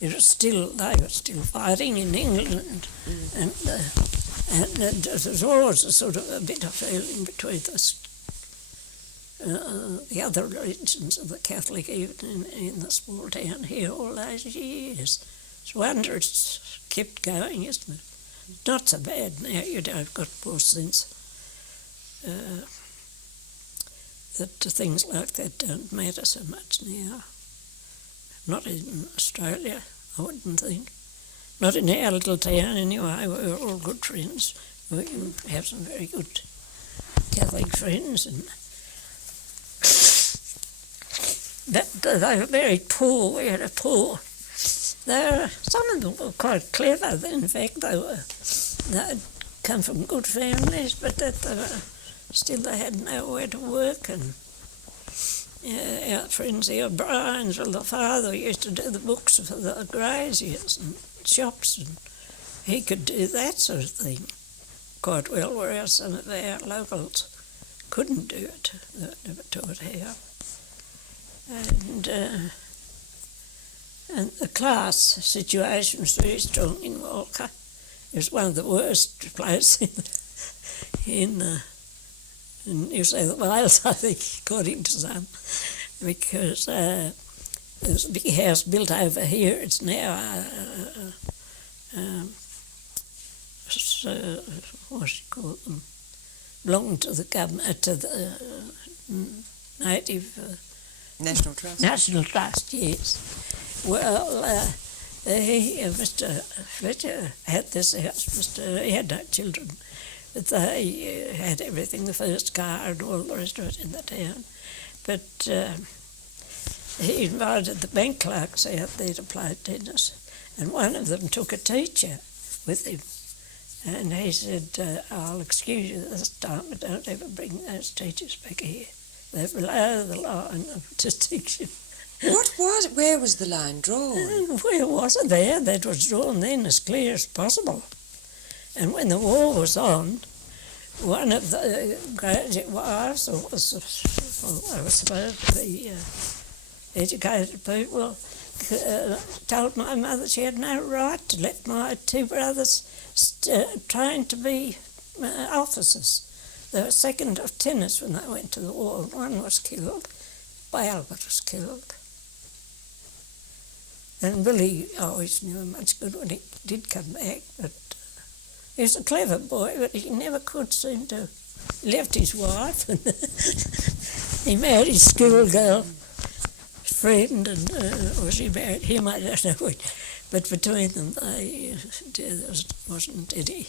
they were still fighting in England, and there was always a sort of a bit of feeling between the other religions of the Catholic, even in the small town here all those years. It's a wonder it's kept going, isn't it? Not so bad now. You've got more sense that things like that don't matter so much now. Not in Australia, I wouldn't think. Not in our little town anyway. We were all good friends. We have some very good Catholic friends, and they were very poor. We had a poor. Some of them were quite clever. In fact, they'd come from good families, but they had nowhere to work. And our friends, the O'Briens, well, the father used to do the books for the graziers and shops, and he could do that sort of thing quite well, whereas some of our locals couldn't do it. They were never taught how. And the class situation was very strong in Walcha. It was one of the worst places in New South Wales, I think, according to some, because there was a big house built over here. It's now what do you call them? Belonged to the government, to the native National Trust. National Trust, yes. Well, Mr. Fletcher had this house. He had no children, but they had everything, the first car and all the rest of it in the town. But he invited the bank clerks out there to play tennis, and one of them took a teacher with him. And he said, I'll excuse you this time, but don't ever bring those teachers back here. They're below the line of distinction. Where was the line drawn? Where was it there? That was drawn then as clear as possible. And when the war was on, one of the graduate wives, they were supposed to be educated people, told my mother she had no right to let my two brothers train to be officers. They were second lieutenants when they went to the war. One was killed, Albert was killed. And Billy always knew him much good when he did come back, but he was a clever boy, but he never could seem to. He left his wife and he married his schoolgirl friend, and or she married him, I don't know which. But between them, there wasn't any.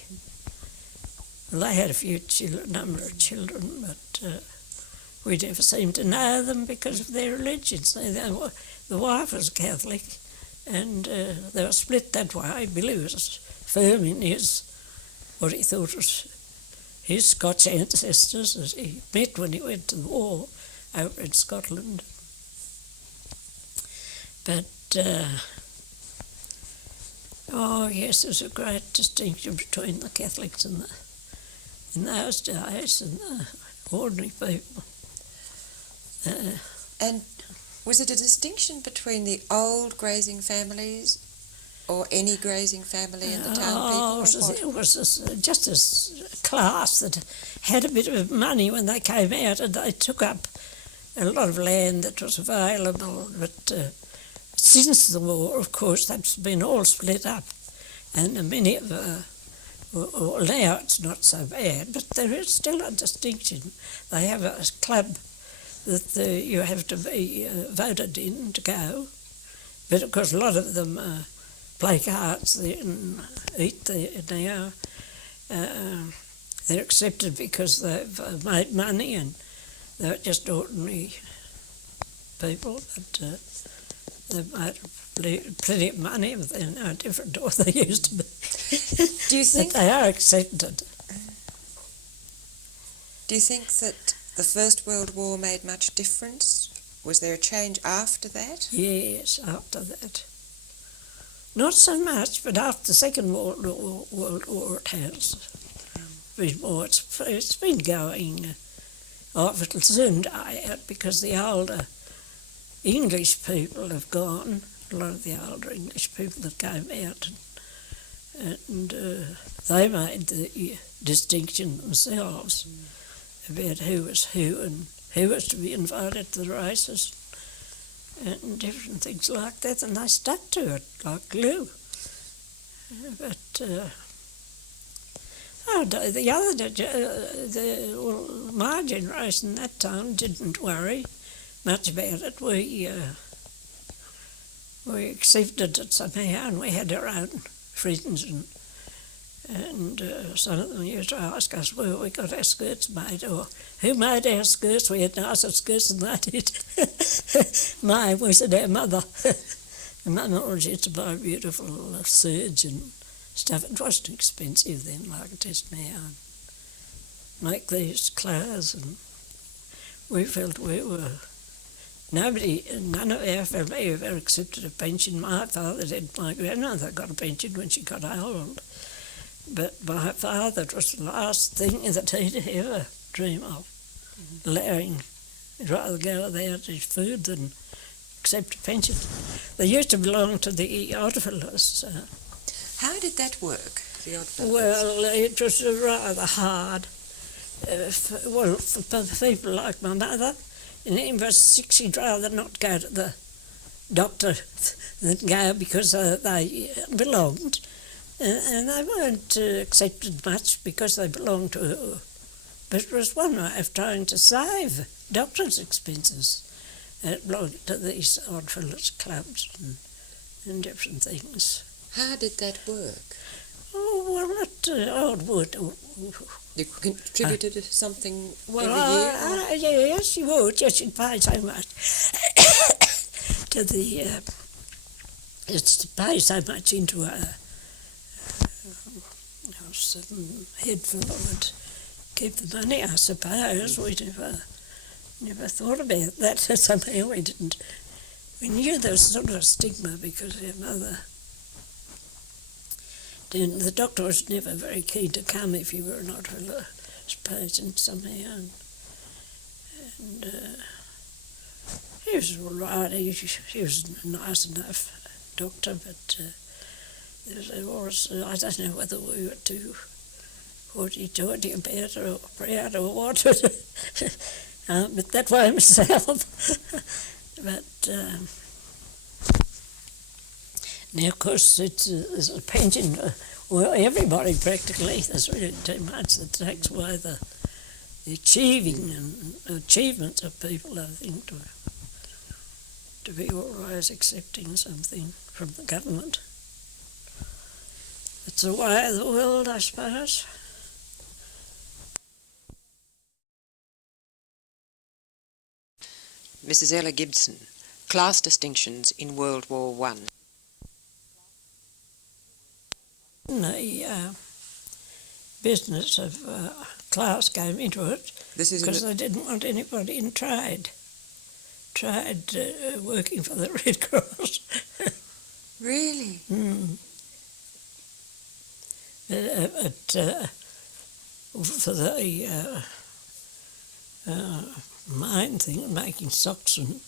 Well, they had a few number of children, but we never seemed to know them because of their religions. The wife was Catholic, and they were split that way. Billy was firm in what he thought was his Scotch ancestors, as he met when he went to the war over in Scotland. But, yes, there's a great distinction between the Catholics and in those days and the ordinary people. And was it a distinction between the old grazing families or any grazing family in the town people? It was just a class that had a bit of money when they came out, and they took up a lot of land that was available. But since the war, of course, that's been all split up, and many of well, now it's not so bad, but there is still a distinction. They have a club that you have to be voted in to go, but of course a lot of them play cards there and eat there now. They're accepted because they've made money and they're just ordinary people, but they've made plenty of money, but they're no different to what they used to be. Do you think but they are accepted? Do you think that the First World War made much difference? Was there a change after that? Yes, after that. Not so much, but after the Second World War it has been more. It's been going. It'll soon die out because the older English people have gone. A lot of the older English people that came out, and they made the distinction themselves about who was who and who was to be invited to the races and different things like that, and they stuck to it like glue. But my generation that time didn't worry much about it. We accepted it somehow, and we had our own friends, and some of them used to ask us where we got our skirts made, or who made our skirts. We had nicer skirts than they did. We said our mother. And Mum always used to buy beautiful serge and stuff. It wasn't expensive then like it is now. And make these clothes, and we felt we were... None of our family ever accepted a pension. My father did. My grandmother got a pension when she got old. But my father, it was the last thing that he'd ever dream of, allowing, he'd rather go without his food than accept a pension. They used to belong to the Oddfellows. How did that work, the Oddfellows? Well, it was rather hard. For people like my mother, and he was 6, he'd rather not go to the doctor than go because they belonged. And they weren't accepted much because they belonged to... But it was one way of trying to save doctors' expenses. It belonged to these Oddfellows clubs and different things. How did that work? Oh, well, it would... You contributed something every year? Yes, you would. Yes, you'd pay so much to the... it's to pay so much into some head fellow would keep the money, I suppose. We never thought about that. Somehow we didn't... We knew there was sort of a stigma because our mother... The doctor was never very keen to come if you were an Oddfellows patient somehow. And He was all right. He was a nice enough doctor, but there was, I don't know whether we were too hoity-toity about or proud or what. But that way myself. But now, of course, there's a pension for everybody practically. There's really too much that takes away the achievements of people, I think, to be always accepting something from the government. It's the way of the world, I suppose. Mrs. Ella Gibson, class distinctions in World War One. The business of class came into it because they didn't want anybody in trade working for the Red Cross. Really? For the main thing, making socks, and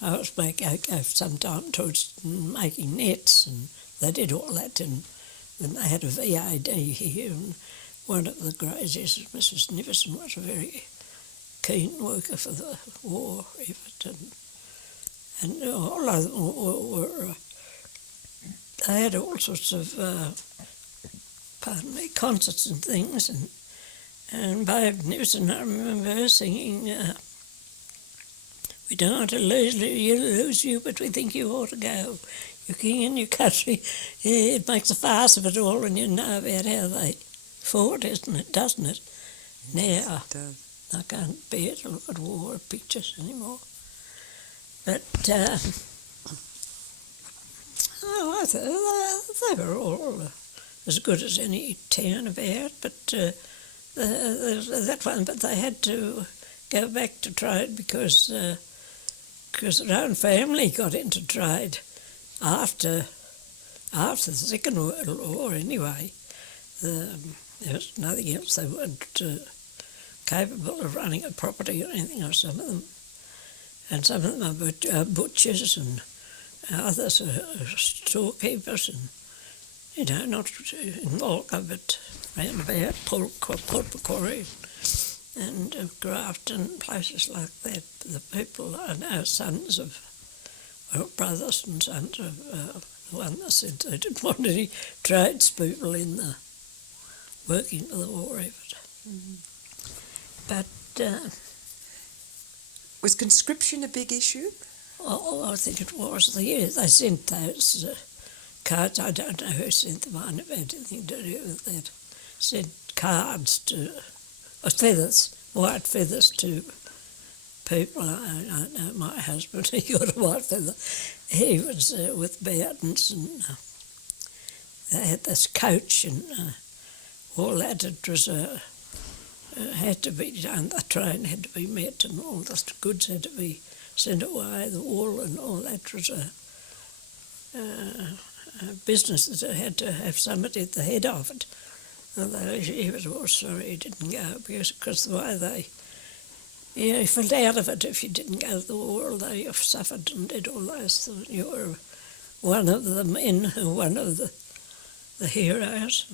I was gave some time towards making nets, and they did all that, and then they had a VAD here, and one of the graziers, Mrs. Nivison, was a very keen worker for the war effort, and all of them were they had all sorts of concerts and things, and Babe Nivison, I remember her singing, "We don't want to lose you, but we think you ought to go. You're king in your country." It makes a farce of it all when you know about how they fought, doesn't it? Yes, Now, it does. I can't bear to look at war pictures anymore. But, I thought they were all as good as any town about, but that one, but they had to go back to trade because their own family got into trade after the Second World War anyway. There was nothing else. They weren't capable of running a property or anything, or some of them. And some of them are butchers, and others are storekeepers, and, not in Walcha, but round about Port Macquarie and Grafton, places like that. The people are now sons of, brothers and sons of the one that said they didn't want any tradespeople in the working for the war effort. Mm-hmm. But Was conscription a big issue? I think it was. They sent those cards. I don't know who sent them. I never had anything to do with that. Sent cards to feathers, white feathers to people. I know my husband, he got a white feather. He was with Bowden's, and they had this coach and all that. It was had to be done. The train had to be met, and all the goods had to be sent away. The wool and all that was a business that had to have somebody at the head of it. Although he was all sorry he didn't go because the way they, you felt out of it if you didn't go to the war. Although you suffered and did all those things, you were one of the men, one of the heroes.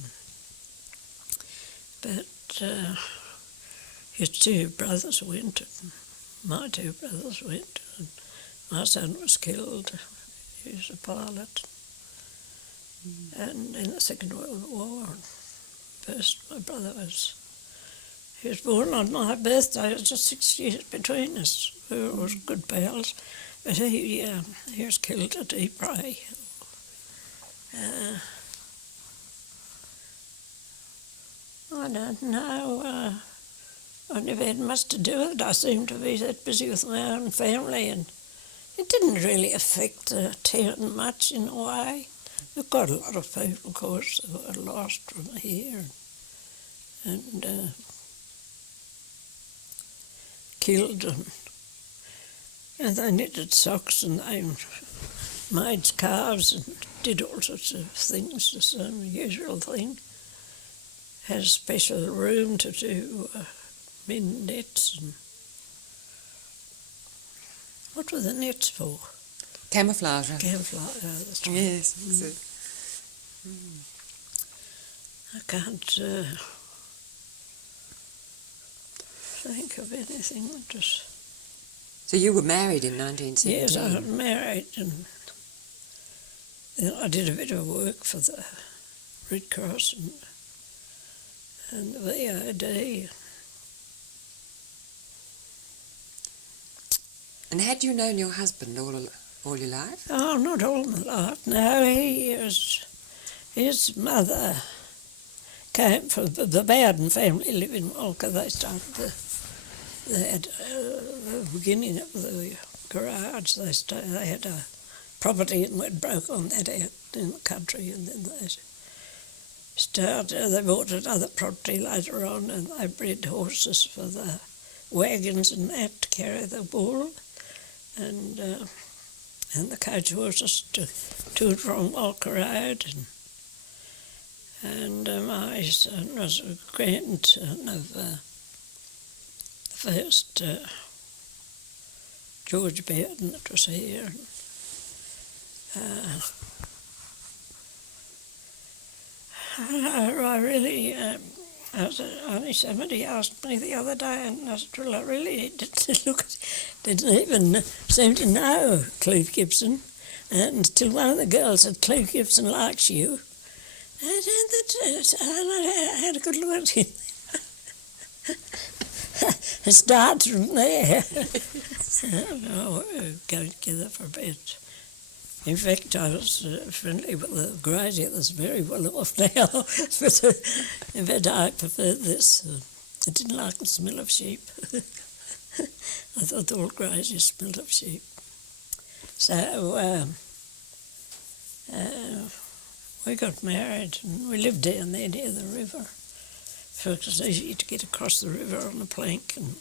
But his two brothers went, and my two brothers went, and my son was killed. He was a pilot. And in the Second World War, first my brother he was born on my birthday. It was just 6 years between us. We were good pals, but he was killed at Ypres. I don't know. I never had much to do with it. I seemed to be that busy with my own family, and it didn't really affect the town much in a way. We've got a lot of people, of course, who are lost from here and killed, and they knitted socks and they made scarves and did all sorts of things, the same usual thing. Had a special room to do bin nets. And what were the nets for? Camouflage. Camouflage, that's right. Yes. I can't think of anything that was... So you were married in 1917? Yes, I got married, and then I did a bit of work for the Red Cross and the VOD. And had you known your husband all your life? Oh, not all my life. No, his mother came from the Bowden family, lived in Walcha. They had the beginning of the garage. They had a property and went broke on that out in the country, and then they bought another property later on, and they bred horses for the wagons and that to carry the wool, and the coach horses to and from Walcha Road, and my son was a grandson of the first George Bowden that was here. I really, only somebody asked me the other day, and I said, well, I really didn't even seem to know Cleve Gibson, until one of the girls said, Cleve Gibson likes you. And I had a good look at him. It starts from there. Go together for a bit. In fact, I was friendly with the grazier that's very well off now, but I preferred this. I didn't like the smell of sheep. I thought the old grazier smelled of sheep. So we got married, and we lived down there near the river. So it was easy to get across the river on a plank and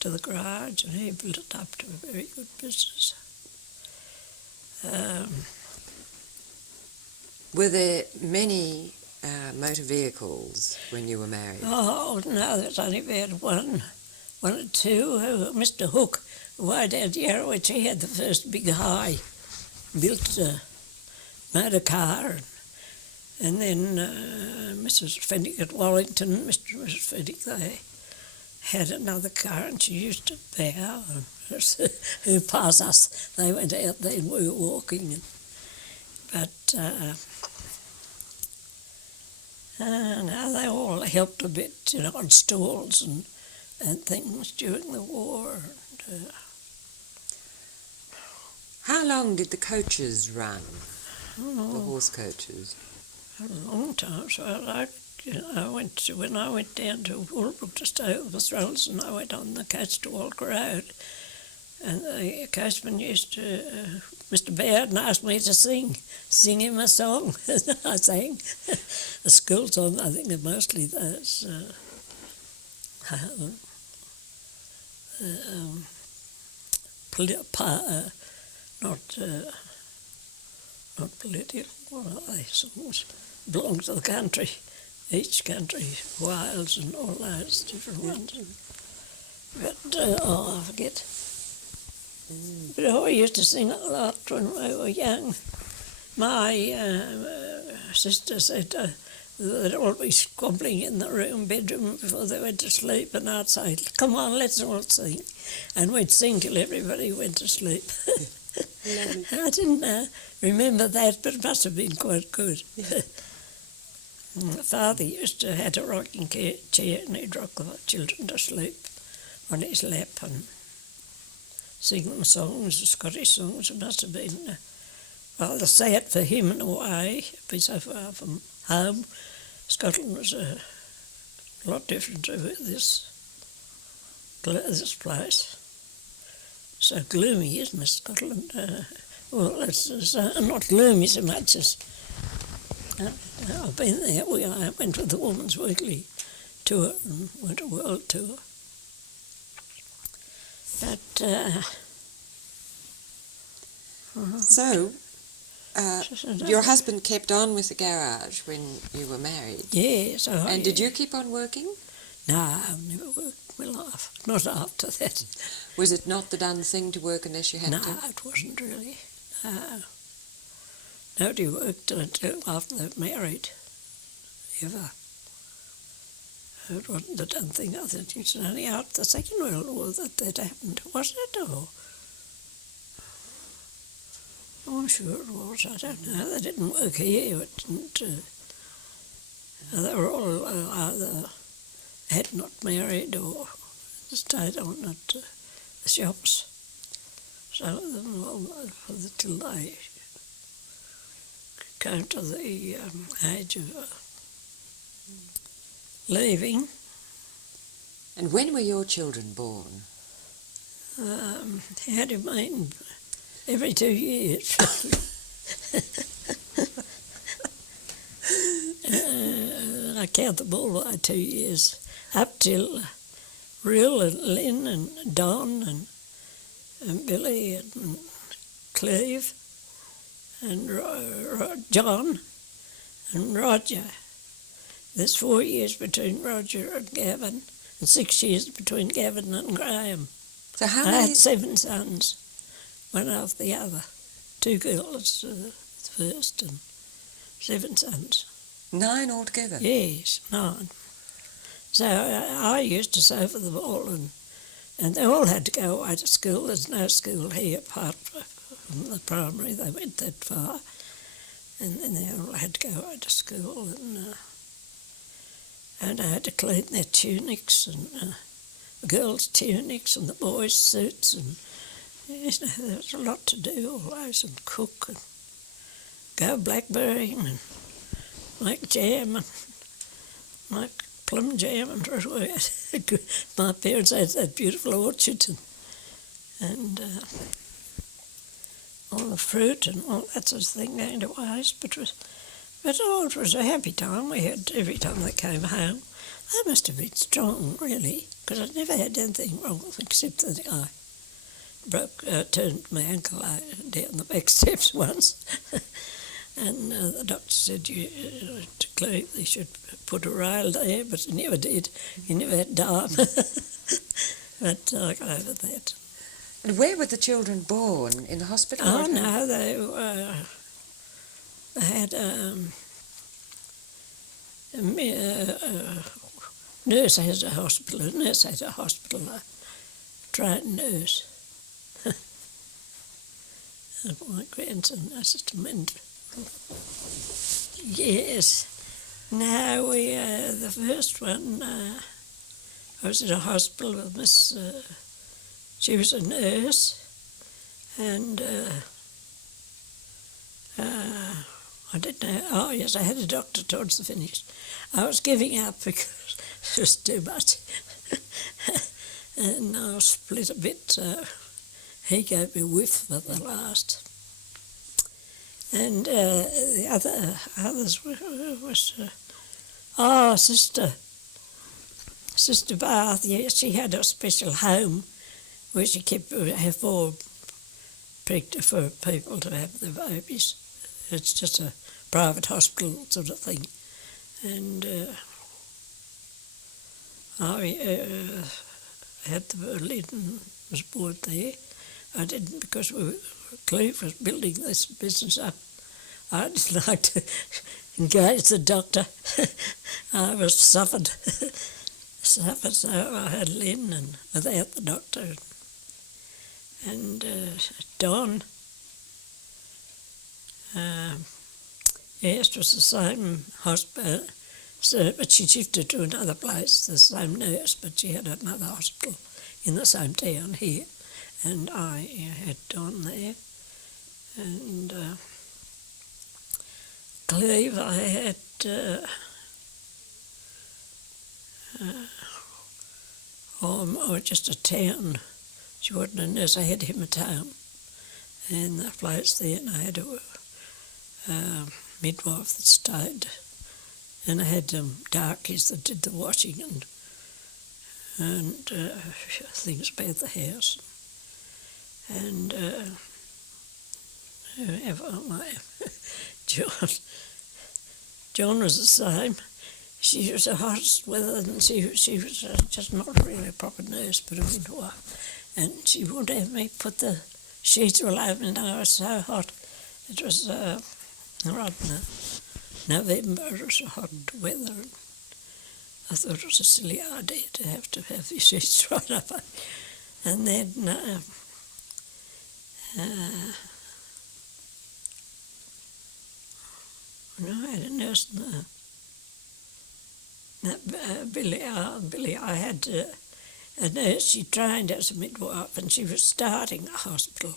to the garage, and he built it up to a very good business. Were there many motor vehicles when you were married? Oh, no, there's only about one or two. Mr. Hook, way down Yarrowitch, he had the first big high built motor car. And then Mrs. Fenwick at Wellington, Mr. and Mrs. Fenwick, they had another car, and she used to bow. Who passed us, they went out there and we were walking. But no, they all helped a bit, on stalls and things during the war. How long did the coaches run, the horse coaches? A long time. So when I went down to Woolbrook to stay with the Thralls, and I went on the coach to Walcha Road, and the coachman used to, Mr. Bowden asked me to sing him a song. I sang a school song. I think mostly those not political, what are they songs? Belong to the country, each country, Wales and all those different ones. But, I forget. But I used to sing a lot when we were young. My sister said they'd all be squabbling in the bedroom before they went to sleep, and I'd say, come on, let's all sing. And we'd sing till everybody went to sleep. I didn't remember that, but it must have been quite good. Yeah. My father used to have a rocking chair, and he'd rock the children to sleep on his lap and sing them songs, Scottish songs. It must have been rather sad for him in a way, to be so far from home. Scotland was a lot different to this place. So gloomy, isn't it, Scotland? Well, it's not gloomy so much as... I've been there. I went with the Woman's Weekly tour and went a world tour. But... So, your husband kept on with the garage when you were married? Yes. And did you keep on working? No, I've never worked in my life. Not after that. Was it not the done thing to work unless you had No, to? it wasn't really. No. Nobody worked until after they were married, ever. It wasn't the done thing. I think it's only after the Second World War that happened, was it? Or I'm sure it was. I don't know. They didn't work here. It didn't. They were all either had not married or stayed on at the shops. Some of them all till they came to the age of leaving. And when were your children born? How do you mean? Every 2 years. I count them all by 2 years, up till Rill and Lynn and Don and Billy and Cleve and John and Roger. There's 4 years between Roger and Gavin and 6 years between Gavin and Graham. So how I many? had 7 sons, one after the other. 2 girls first and 7 sons. 9 altogether? Yes, 9. So I used to sew for them all, and they all had to go away to school. There's no school here apart from the primary. They went that far, and then they all had to go away to school, and I had to clean their tunics and the girls' tunics and the boys' suits, and there was a lot to do always, and cook and go blackberrying and make jam and make plum jam and my parents had that beautiful orchard and all the fruit and all that sort of thing going to waste, but it was a happy time. We had every time they came home. They must have been strong, really, because I never had anything wrong except that I turned my ankle down the back steps once. And the doctor said to Cleve they should put a rail there, but he never did. He never had time. But I got over that. And where were the children born? In the hospital? Oh, no, they had a nurse had a hospital. A nurse had a hospital, a trained nurse. And my grandson, I just meant. Yes. No, the first one, I was in a hospital with Miss, she was a nurse, and I didn't know, oh yes, I had a doctor towards the finish. I was giving up because it was too much. And I was split a bit, so he gave me a whiff for the last. And the others was Sister Bath. Yes, she had a special home where she kept for people to have their babies. It's just a private hospital sort of thing, and I had the Lynn was born there. I didn't because Cleve was building this business up. I didn't like to engage the doctor. I was suffered, so I had Lynn and without the doctor. And Don, yes, it was the same hospital, so, but she shifted to another place, the same nurse, but she had another hospital in the same town here. And I had Don there. And Cleve, I had just a town. She wasn't a nurse. I had him at home in the place there, and I had a midwife that stayed, and I had darkies that did the washing and things about the house. And whoever John was the same. She was a hottest with her, and she was just not really a proper nurse, but a midwife. And she would have me put the sheets all over me, and I was so hot. It was right in November, it was hot weather. And I thought it was a silly idea to have the sheets right up. And then I had a nurse, Billy, I had a nurse, she trained as a midwife, and she was starting a hospital,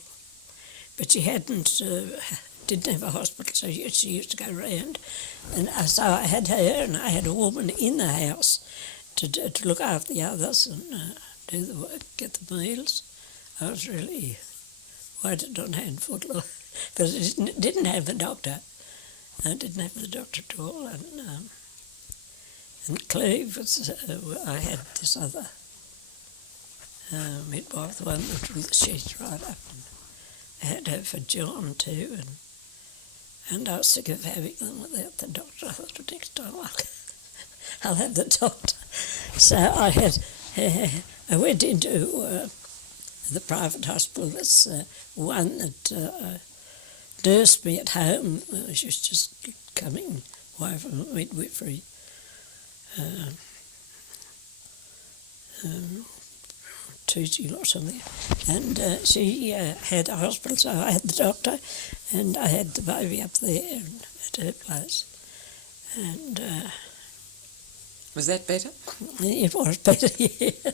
but she didn't have a hospital, so she used to go round, and so I had her, and I had a woman in the house to look after the others and do the work, get the meals. I was really waited on hand foot, but I didn't have a doctor. I didn't have the doctor at all, and Cleve was, I had this other midwife, the one that drew the sheets right up, and I had her for John too, and I was sick of having them without the doctor. I thought, next time I'll have the doctor. So I went into the private hospital. That's one that nursed me at home. She was just coming away from midwifery teaching or something, and she had a hospital, so I had the doctor, and I had the baby up there at her place, and was that better? It was better, yeah.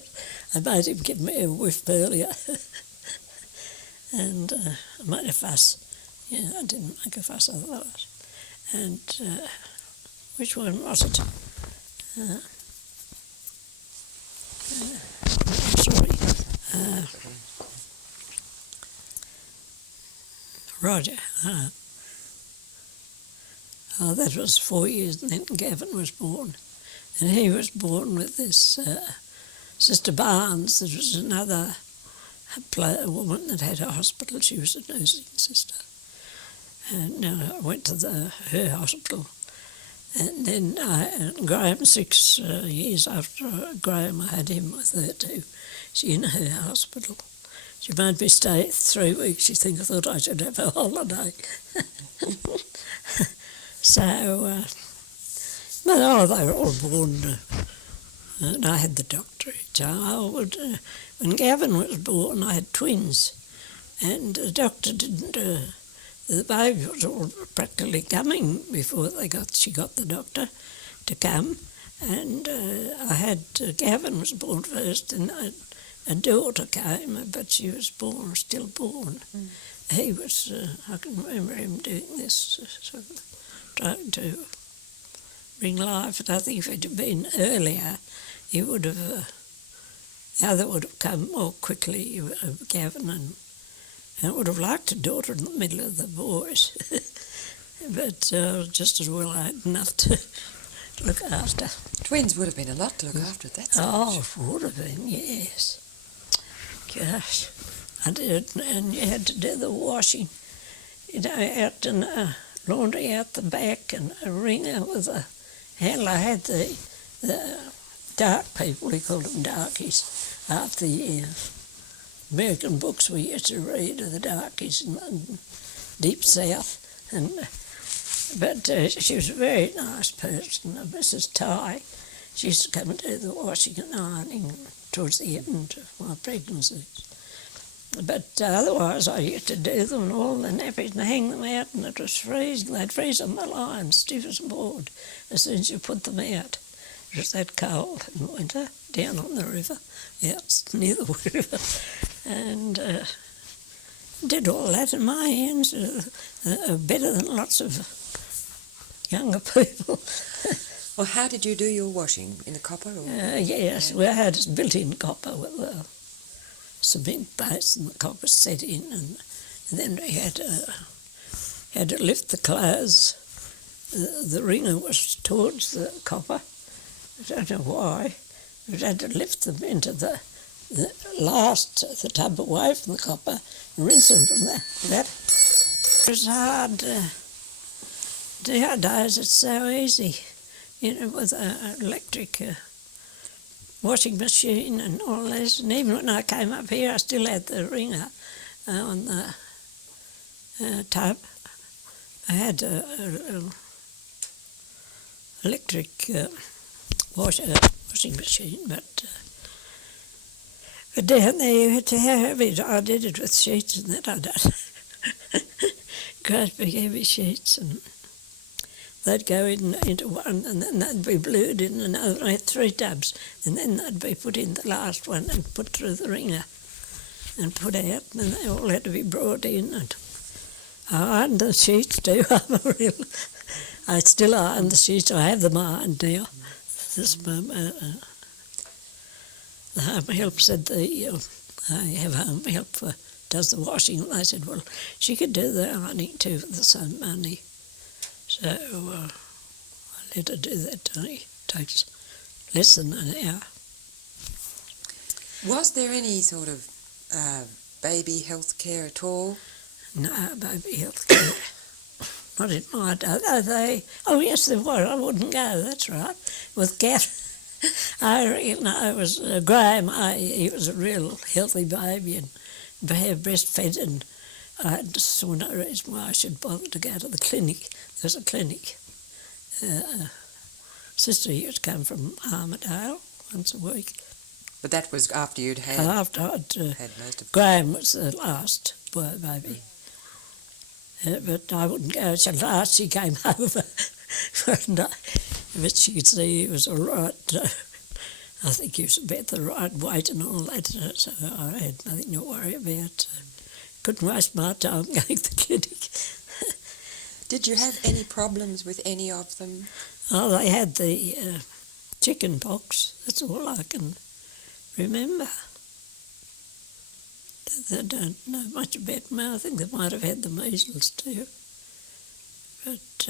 I made him give me a whiff earlier, and I made a fuss. Yeah, I didn't make a fuss otherwise. And which one was it? Sorry. Roger. Oh, that was 4 years, and then Gavin was born. And he was born with this Sister Barnes, that was another woman that had a hospital. She was a nursing sister. And I went to her hospital. And then Graham, 6 years after Graham, I had him with her too. She in her hospital. She made me stay 3 weeks. She thought I should have a holiday. So, but they were all born, and I had the doctor each child. When Gavin was born, I had twins, and the doctor didn't. The baby was all practically coming before she got the doctor to come, and I had Gavin was born first, and a daughter came, but she was still born. Mm. He was, I can remember him doing this, sort of trying to bring life, and I think if it had been earlier, he would have, the other would have come more quickly, Gavin, and I would have liked a daughter in the middle of the boys, but just as well I had enough to look after. Twins would have been a lot to look after at that stage. Oh, it would have been, yes. Gosh, I did, and you had to do the washing, out in a laundry out the back, and a ringer with a handle. I had the dark people, we called them darkies, after the American books we used to read of the darkies in Deep South, but she was a very nice person, Mrs. Ty. She used to come and do the washing and ironing towards the end of my pregnancy. But otherwise I used to do them all, the nappies, and hang them out, and it was freezing. They'd freeze on the line, stiff as a board, as soon as you put them out. It was that cold in winter, down on the river, out near the river. And did all that, and my hands are better than lots of younger people. Well, how did you do your washing? In a copper? Or? Yes, we had a built-in copper with a cement base and the copper set in, and then we had to lift the clothes. The ringer was towards the copper. I don't know why. We had to lift them into the tub away from the copper and rinse them from that. It's hard. Nowadays it's so easy, with an electric washing machine and all this. And even when I came up here, I still had the wringer on the tub. I had a electric washing machine, but down there you had to have it. I did it with sheets and that I done. Great big heavy sheets, and they'd go into one and then they'd be blued in another. I had 3 tubs, and then they'd be put in the last one and put through the wringer and put out, and they all had to be brought in. And I ironed the sheets too. I still iron the sheets. I have them ironed now. The home help said I have home help does the washing, and they said, well, she could do the ironing too for the same money. So I let her do that. It takes less than an hour. Was there any sort of baby health care at all? No, baby health care. Not in my day. Oh, yes, there was. I wouldn't go, that's right. With Gat. I was Graham. He was a real healthy baby and breastfed, and I just saw no reason why I should bother to go to the clinic. There's a clinic. Sister used to come from Armadale once a week. But that was after you'd had... After I'd had most of... Graham was the last boy baby. But I wouldn't go till last she came over. But she could see he was all right. I think he was about the right weight and all that, so I had nothing to worry about. Couldn't waste my time going to the clinic. Did you have any problems with any of them? Oh, they had the chicken pox. That's all I can remember. They don't know much about them. I think they might have had the measles too. But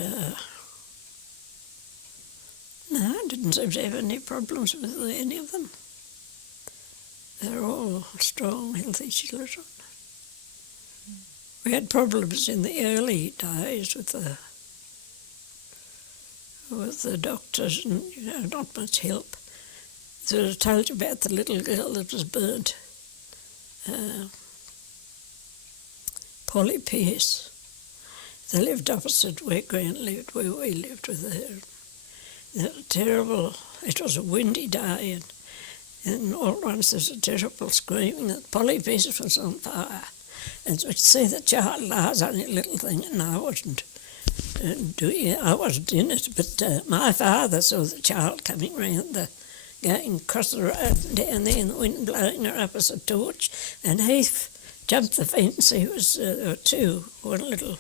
no, I didn't seem to have any problems with any of them. They're all strong, healthy children. We had problems in the early days with the doctors, and not much help. So I told you about the little girl that was burnt. Polly Pierce. They lived opposite where Grant lived, where we lived with her. Terrible. It was a windy day, and all at once there was a terrible screaming that Polly Pierce was on fire. And so we'd see the child, I was only a little thing, and I wasn't I wasn't in it, but my father saw the child coming round going across the road and down there in the wind, blowing her up as a torch, and he jumped the fence. He was one little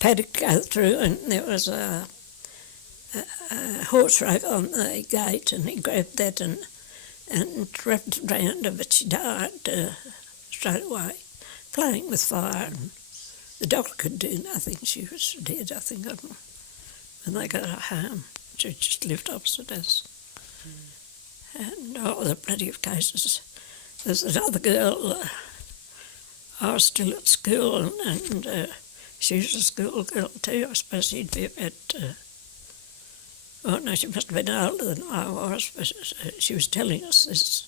paddock go through, and there was a horse rope on the gate, and he grabbed that and wrapped it round her, but she died straight away, playing with fire, and the doctor could do nothing. She was dead, I think, when they got her home. She just lived opposite us. And there are plenty of cases. There's another girl, I was still at school, and she was a school girl too. I suppose she'd be about, she must have been older than I was, but she was telling us this.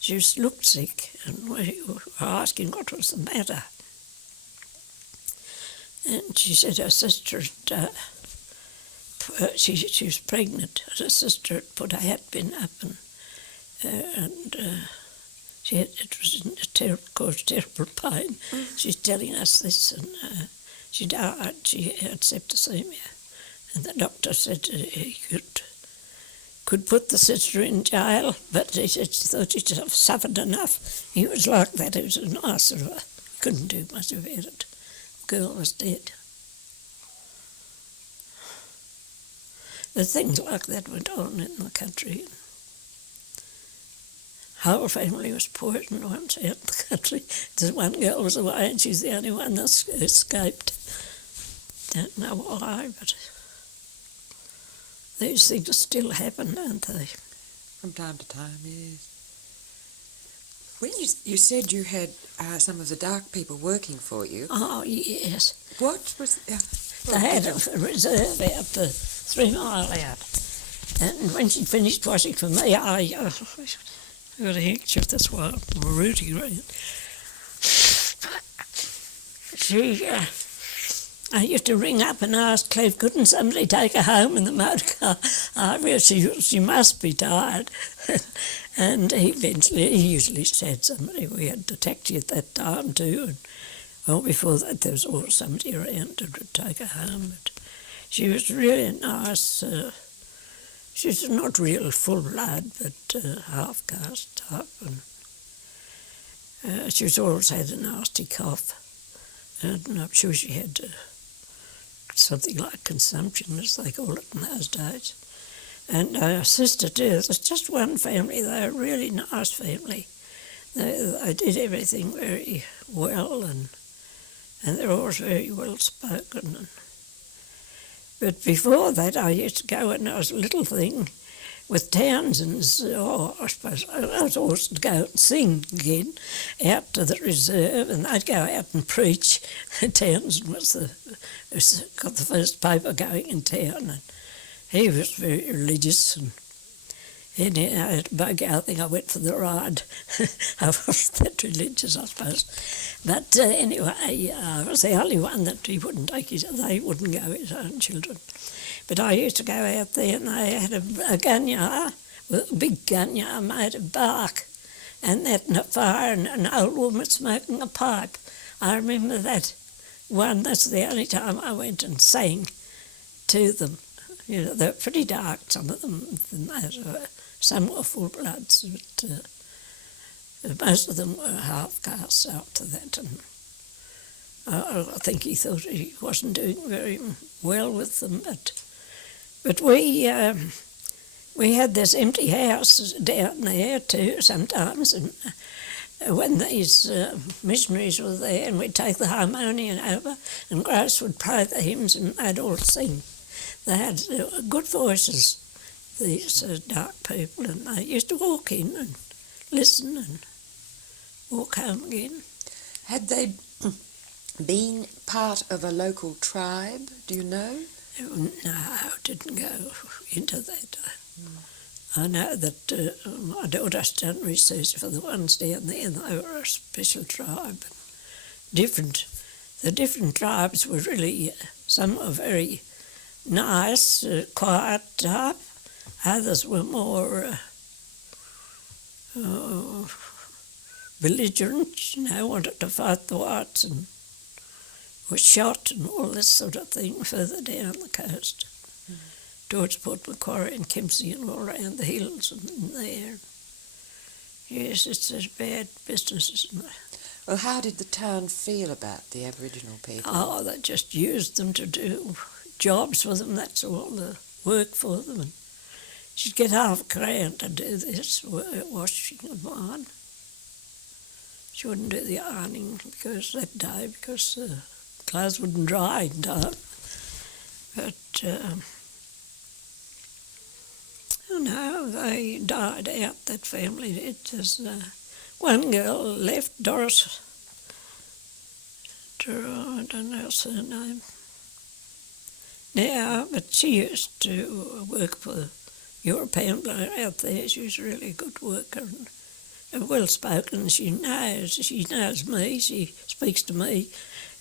She looked sick, and we were asking what was the matter. And she said her sister had, she was pregnant. Her sister had put a hat pin up, and it was caused terrible pain. She's telling us this, and she died. She had septicemia, and the doctor said he could put the sister in jail, but he said she thought she'd suffered enough. He was like that. It was a nice sort of couldn't do much about it. The girl was dead. But things like that went on in the country. Whole family was poisoned once out in the country. There's one girl was away, and she's the only one that escaped. Don't know why, but these things still happen, don't they? From time to time, yes. When you said you had some of the dark people working for you, Oh, yes. what was... They had a reserve out 3 mile out. And when she finished washing for me, I got a handkerchief, that's why I'm rooting around. I used to ring up and ask Cleve, couldn't somebody take her home in the motor car? She must be tired. And he usually said somebody. We had a taxi at that time too. And, well, before that there was always somebody around to take her home. But she was really nice. She's not real full blood, but half caste type. And she's always had a nasty cough. And I'm sure she had something like consumption, as they call it in those days. And her sister too. There's just one family. They're a really nice family. They did everything very well, and they're always very well spoken. But before that, I used to go when I was a little thing with Townsend's. I suppose I was always to go and sing again out to the reserve, and they'd go out and preach. Townsend got the first paper going in town, and he was very religious, and anyhow, I had a bug out. I think I went for the ride. I wasn't that religious, I suppose. But anyway, I was the only one that he wouldn't take they wouldn't go his own children. But I used to go out there, and they had a gunyah, a big gunyah made of bark, and that and a fire, and an old woman smoking a pipe. I remember that one. That's the only time I went and sang to them. You know, they're pretty dark, some of them. Some were full bloods, but most of them were half castes after that. And I think he thought he wasn't doing very well with them. But we had this empty house down there too sometimes, and when these missionaries were there, and we'd take the harmonium over, and Grace would play the hymns, and they'd all sing. They had good voices, these dark people, and they used to walk in and listen and walk home again. Had they been part of a local tribe, do you know? No, I didn't go into that. I know that my daughter's done research for the ones down there, and they were a special tribe. The different tribes were really, some were very nice, quiet type. Others were more belligerent, wanted to fight the whites and were shot and all this sort of thing further down the coast. Towards Port Macquarie and Kempsey and all around the hills and there. Yes, it's a bad business, isn't it? Well, how did the town feel about the Aboriginal people? Oh, they just used them to do jobs for them, that's all, the work for them. And she'd get $5,000 to do this washing of mine. She wouldn't do the ironing because the clothes wouldn't dry in time. But, they died out, that family did. There's one girl left, Doris, I don't know her surname now, but she used to work for European bloke out there. She was a really good worker and well spoken. She knows me. She speaks to me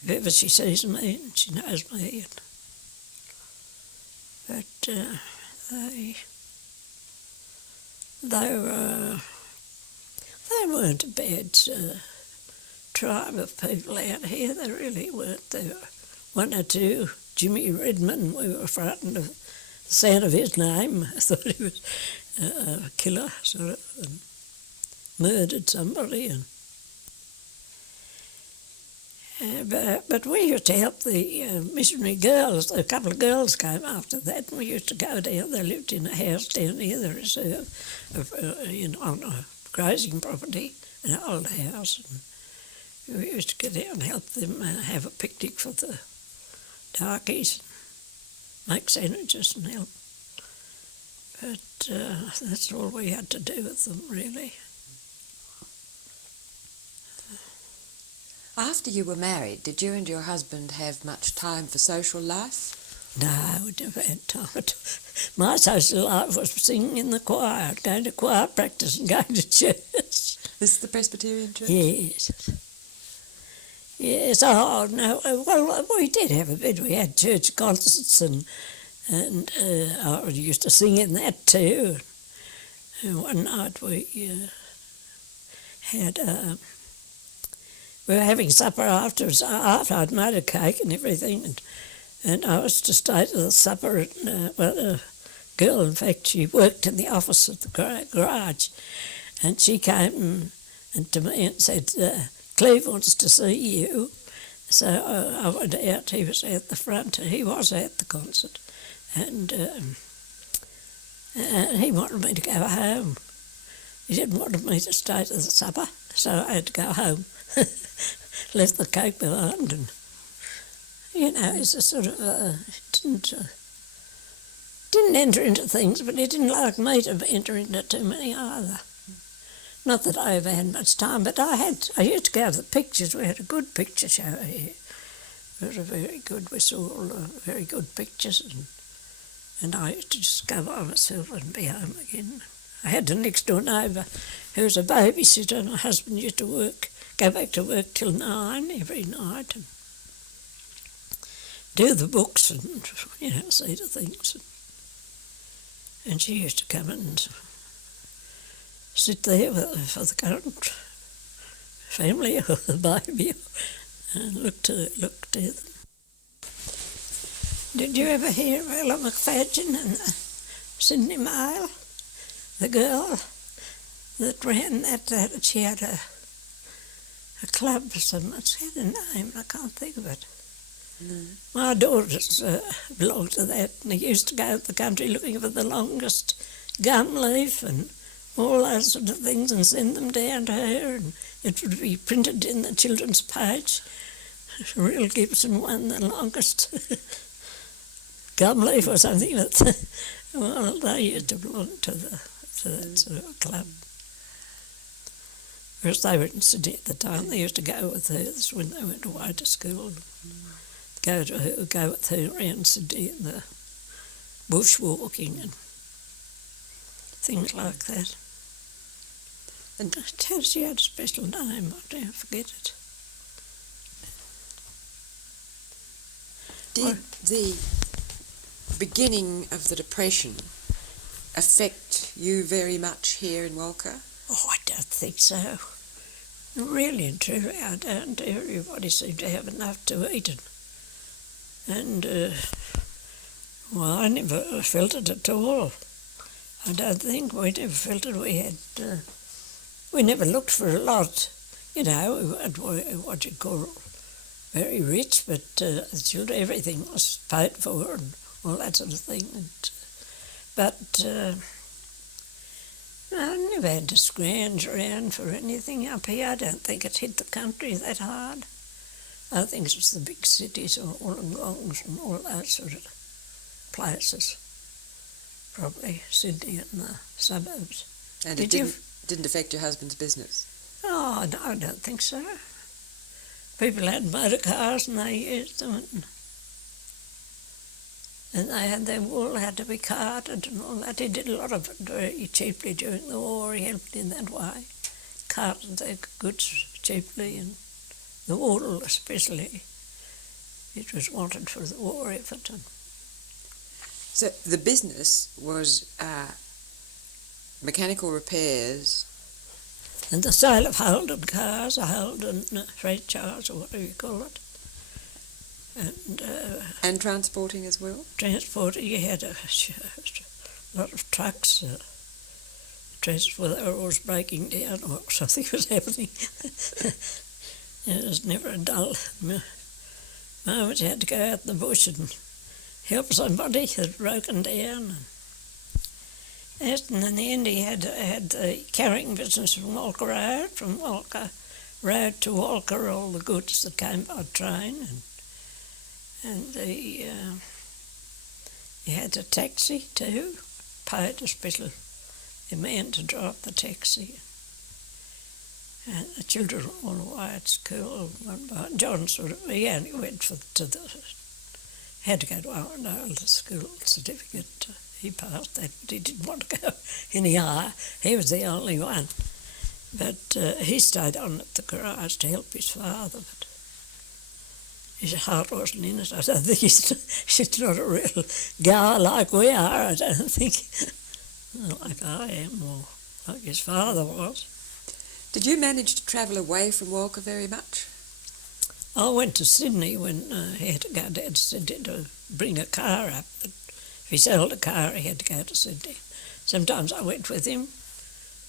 if ever she sees me, and she knows me. But they weren't a bad tribe of people out here. They really weren't. There were one or two. Jimmy Redman, we were frightened of the sound of his name. I thought he was a killer, sort of, and murdered somebody. But we used to help the missionary girls. A couple of girls came after that, and we used to go down. They lived in a house down near the reserve, on a grazing property, an old house. And we used to get out and help them have a picnic for the darkies, make sandwiches and help. But that's all we had to do with them, really. After you were married, did you and your husband have much time for social life? No, we never had time. My social life was singing in the choir, going to choir practice and going to church. This is the Presbyterian church? Yes. Yes, oh, no, well, we did have a bit. We had church concerts and I used to sing in that too. And one night we had... we were having supper afterwards. After I'd made a cake and everything, and I was to stay to the supper. And, a girl, in fact, she worked in the office at the garage, and she came and to me and said, Cleve wants to see you. So I went out. He was at the front. He was at the concert, and he wanted me to go home. He didn't want me to stay to the supper, so I had to go home. Left the cake behind, and it's a sort of didn't enter into things, but he didn't like me to enter into too many either. Not that I ever had much time, but I used to go to the pictures. We had a good picture show here. It was a very good. We saw all the very good pictures, and I used to just go by myself and be home again. I had a next door neighbour who was a babysitter, and my husband used to go back to work till 9 every night and do the books and, see the things. And she used to come and sit there for the current family or the baby and look to them. Did you ever hear of Ella McFadgen in the Sydney Mail? The girl that ran that she had a club or something. It's had a name, I can't think of it. No. My daughters belonged to that, and they used to go to the country looking for the longest gum leaf and all those sort of things and send them down to her, and it would be printed in the children's page. Real Gibson won the longest gum leaf or something. Well, they used to belong to that sort of club. Whereas they were in Sydney at the time, they used to go with hers when they went away to school. Go with her around Sydney in the bushwalking and things like that. And she had a special name, I forget it. Did the beginning of the Depression affect you very much here in Walcha? Oh, I don't think so. Really and truly, I don't. Everybody seemed to have enough to eat. And I never felt it at all. I don't think we never felt it. We never looked for a lot. We weren't what you'd call very rich, but everything was paid for and all that sort of thing. I never had to scrounge around for anything up here. I don't think it hit the country that hard. I think it was the big cities or Wollongongs and all those sort of places. Probably Sydney and the suburbs. And it didn't affect your husband's business? Oh, no, I don't think so. People had motor cars and they used them. And their wool had to be carted and all that. He did a lot of it very cheaply during the war. He helped in that way. Carted their goods cheaply, and the wool especially. It was wanted for the war effort. So the business was mechanical repairs. And the sale of Holden cars, a Holden franchise or whatever you call it. And transporting as well? Transporting, you had a lot of trucks. Transport, they were always breaking down or something was happening. It was never a dull moment. You had to go out in the bush and help somebody that had broken down. And in the end he had the carrying business from Walcha Road to Walcha, all the goods that came by train. And he had a taxi too, paid a special man to drive the taxi. And the children were all away at school. John he only went had to go to Arundel, the school certificate. He passed that, but he didn't want to go any higher. He was the only one. But he stayed on at the garage to help his father, but his heart wasn't in it. I don't think he's not a real guy like we are, I don't think. Like I am, or like his father was. Did you manage to travel away from Walcha very much? I went to Sydney when he had to go down to Sydney to bring a car up. But if he sold a car, he had to go to Sydney. Sometimes I went with him,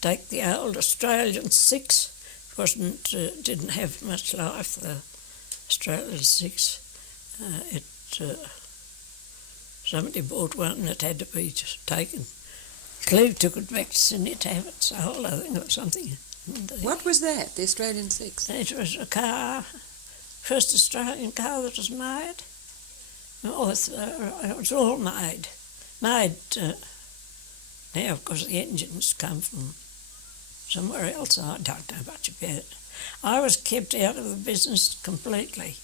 take the old Australian 6. Didn't have much life, the Australian 6. Somebody bought one that had to be taken. Cleve took it back to Sydney to have it sold, I think, or something. What was that, the Australian 6? It was a car, first Australian car that was made. It was all made. Now, of course, the engines come from somewhere else. I don't know much about it. I was kept out of the business completely.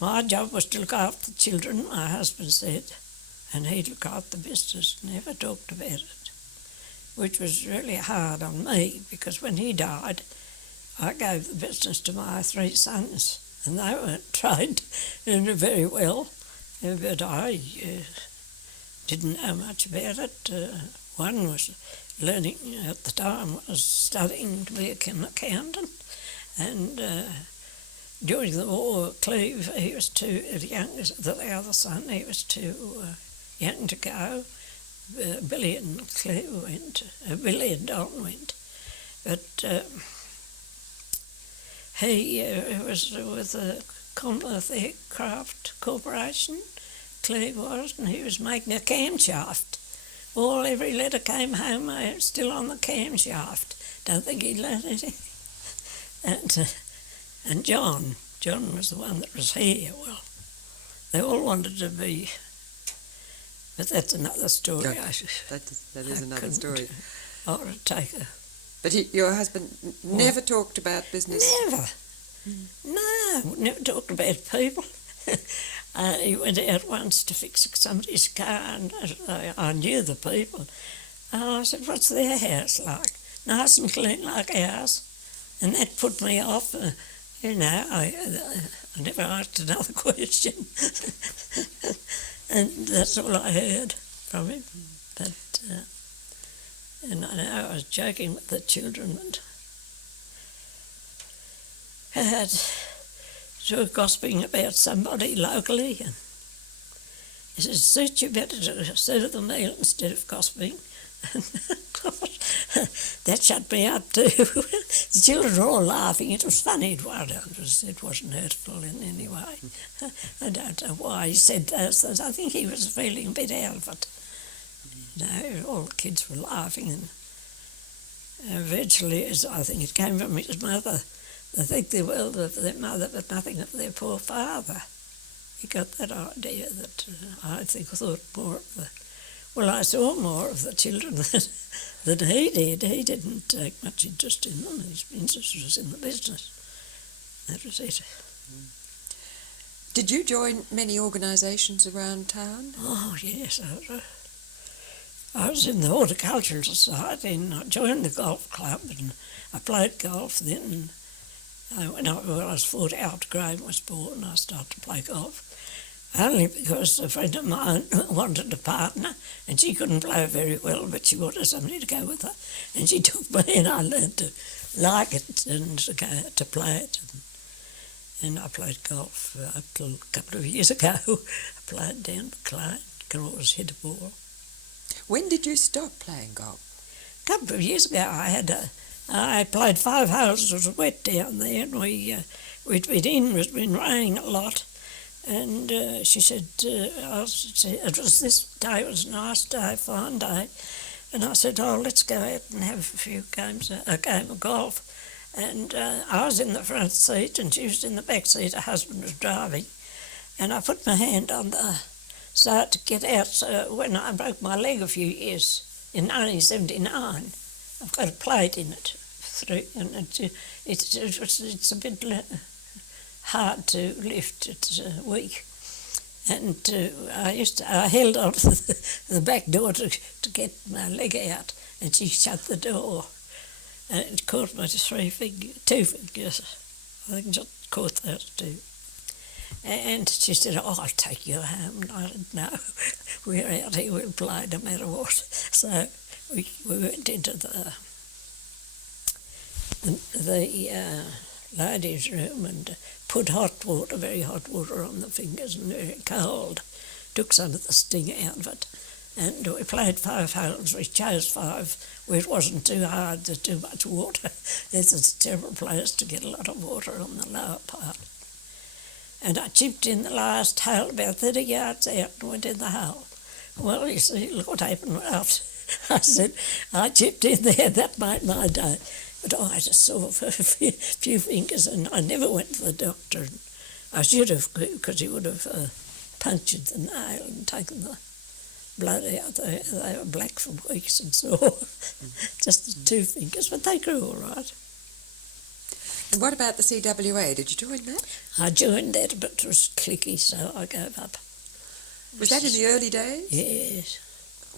My job was to look after the children, my husband said, and he'd look after the business, never talked about it, which was really hard on me because when he died, I gave the business to my 3 sons, and they weren't trained very well, but I didn't know much about it. One was learning at the time, was studying to be an accountant, and during the war, Cleve, he was too young, the other son, he was too young to go. Billy and Cleve went, Billy and Don went, but he was with the Commonwealth Aircraft Corporation, Cleve was, and he was making a camshaft. Every letter came home still on the camshaft. Don't think he learned anything. And John was the one that was here. Well, they all wanted to be, but that's another story. No, that is another story. I ought to take her. But your husband never talked about business? Never. No, never talked about people. He went out once to fix somebody's car, and I knew the people. I said, what's their house like? Nice and clean like ours. And that put me off. I never asked another question. And that's all I heard from him. But, and I know I was joking with the children, and sort of gossiping about somebody locally, and he says, suit you better to serve the meal instead of gossiping. And of course, that shut me up too. The children were all laughing. It was funny. It wasn't hurtful in any way. I don't know why he said those things. I think he was feeling a bit out of it. All the kids were laughing, and eventually, I think it came from his mother. They think the world of their mother, but nothing of their poor father. He got that idea that I thought more of the... Well, I saw more of the children than he did. He didn't take much interest in them. His interest was in the business. That was it. Did you join many organisations around town? Oh, yes. I was in the Horticultural Society, and I joined the golf club, and I played golf then. When I was 40, after Graham was born, I started to play golf. Only because a friend of mine wanted a partner, and she couldn't play very well, but she wanted somebody to go with her. And she took me, and I learned to like it and to play it. And I played golf until a couple of years ago. I played down Maclean, could always hit a ball. When did you stop playing golf? A couple of years ago, I played 5 holes. It was wet down there, and we'd been in. It's been raining a lot. And she said, it was this day, it was a nice day, fine day. And I said, let's go out and have a game of golf. And I was in the front seat and she was in the back seat, her husband was driving. And I put my hand on the start to get out. So when I broke my leg a few years, in 1979, I've got a plate in it. And It's a bit hard to lift. It's weak. And I held on to the back door to get my leg out, and she shut the door. And it caught my 2 fingers. I think just caught those 2. And she said, "Oh, I'll take you home." And I said, "No, we're out here, we'll play no matter what." So we went into the ladies' room and put hot water, very hot water on the fingers and very cold. Took some of the sting out of it. And we played 5 holes. We chose 5 where it wasn't too hard, there's too much water. It's a terrible place to get a lot of water on the lower part. And I chipped in the last hole about 30 yards out and went in the hole. Well, you see, look what happened after. I said, I chipped in there, that made my day. But I just saw for a few fingers, and I never went to the doctor. And I should have, because he would have punctured the nail and taken the blood out. They were black for weeks and sore. Just the 2 fingers, but they grew all right. And what about the CWA? Did you join that? I joined that, but it was clicky, so I gave up. Was that in the early days? Yes.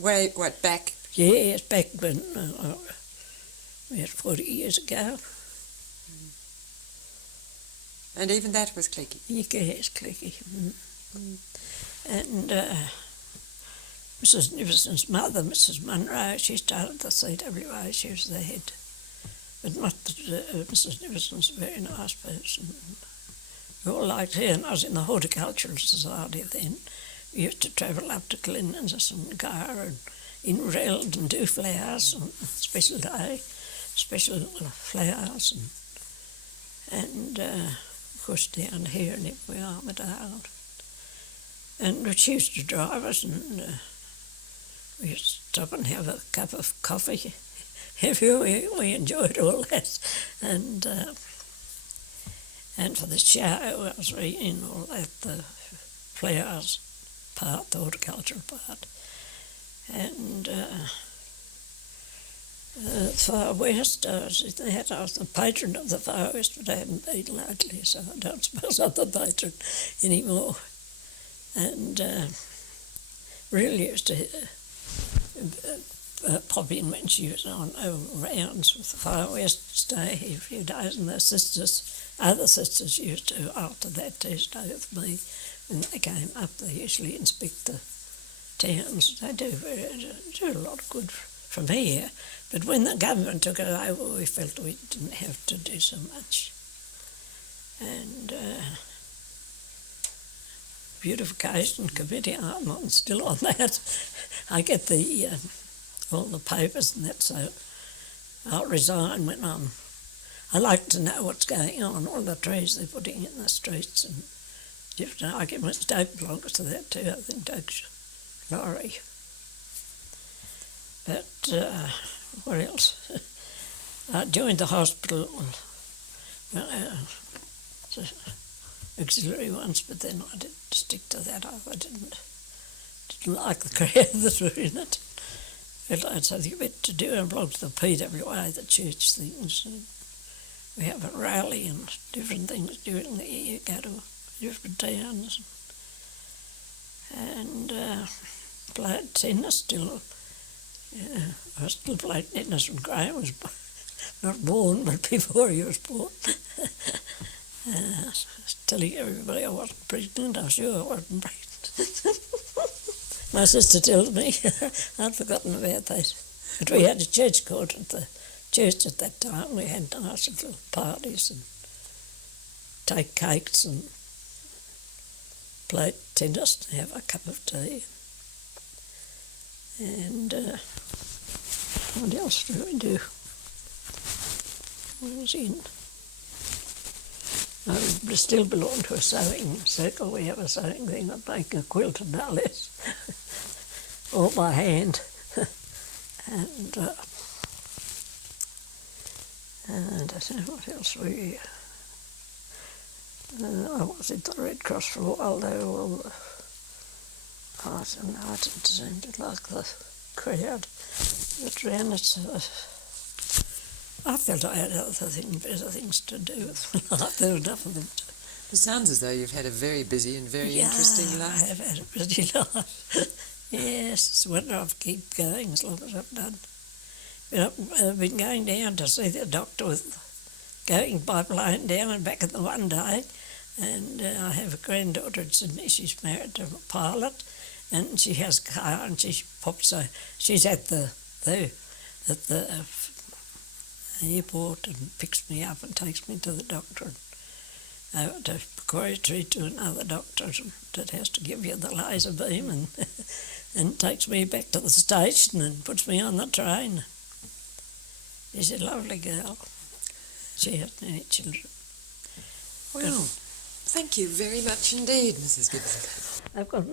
Way, what, back? Yes, back when, about 40 years ago. And even that was clicky? Yes, clicky. And Mrs. Niverson's mother, Mrs. Munro, she started the CWA, she was the head. But not Mrs. Niverson's a very nice person. We all liked her, and I was in the Horticultural Society then. We used to travel up to Glennis and go and Inreld and do flowers on a special day, special flowers, and of course down here in Armadale. And she used to drive us, and we used to stop and have a cup of coffee. We enjoyed all that, and for the show I was reading all that, the flowers part, the horticultural part, and Far West, I was the patron of the Far West, but I haven't been lately, so I don't suppose I'm the patron anymore. And really used to pop in when she was on rounds with the Far West, stay here a few days, and other sisters used to, after that, to stay with me. When they came up, they usually inspect the towns. They do a lot of good from here. But when the government took it over, we felt we didn't have to do so much. And Beautification Committee, I'm still on that. I get all the papers and that, so I'll resign when I like to know what's going on, all the trees they're putting in the streets, and I get my Doug belongs to that too, I think Doug's lorry. But what else? I joined the hospital, auxiliary once, but then I didn't stick to that. I didn't like the crowd that were in it. Felt I had something a bit to do. I belonged to the PWA, the church things. And we have a rally and different things during the year, go to different towns. And played tennis still. I still played tennis when Graham was not born, but before he was born. I was telling everybody I wasn't pregnant. I'm sure I wasn't pregnant. My sister tells me I'd forgotten about that. But we had a church court at the church at that time. We had nice little parties and take cakes and play tennis and have a cup of tea. And what else do we do? I was in. I still belong to a sewing circle. We have a sewing thing. I make a quilt and no less. All by hand. And I don't know what else we... I was at the Red Cross for a while. They were all... I don't know, I didn't seem to like the crowd that ran it. I felt I had better things to do with life. There were enough of them. It sounds as though you've had a very busy and very interesting life. I have had a busy life. Yes, it's a wonder I keep going as long as I've done. But I've been going down to see the doctor going by plane down and back in the one day. And I have a granddaughter in Sydney. She's married to a pilot, and she has a car, and she pops. She's at the airport and picks me up and takes me to the doctor. And over to Macquarie Street to another doctor that has to give you the laser beam and takes me back to the station and puts me on the train. She's a lovely girl. She hasn't any children. Well, thank you very much indeed, Mrs. Gibson. I've got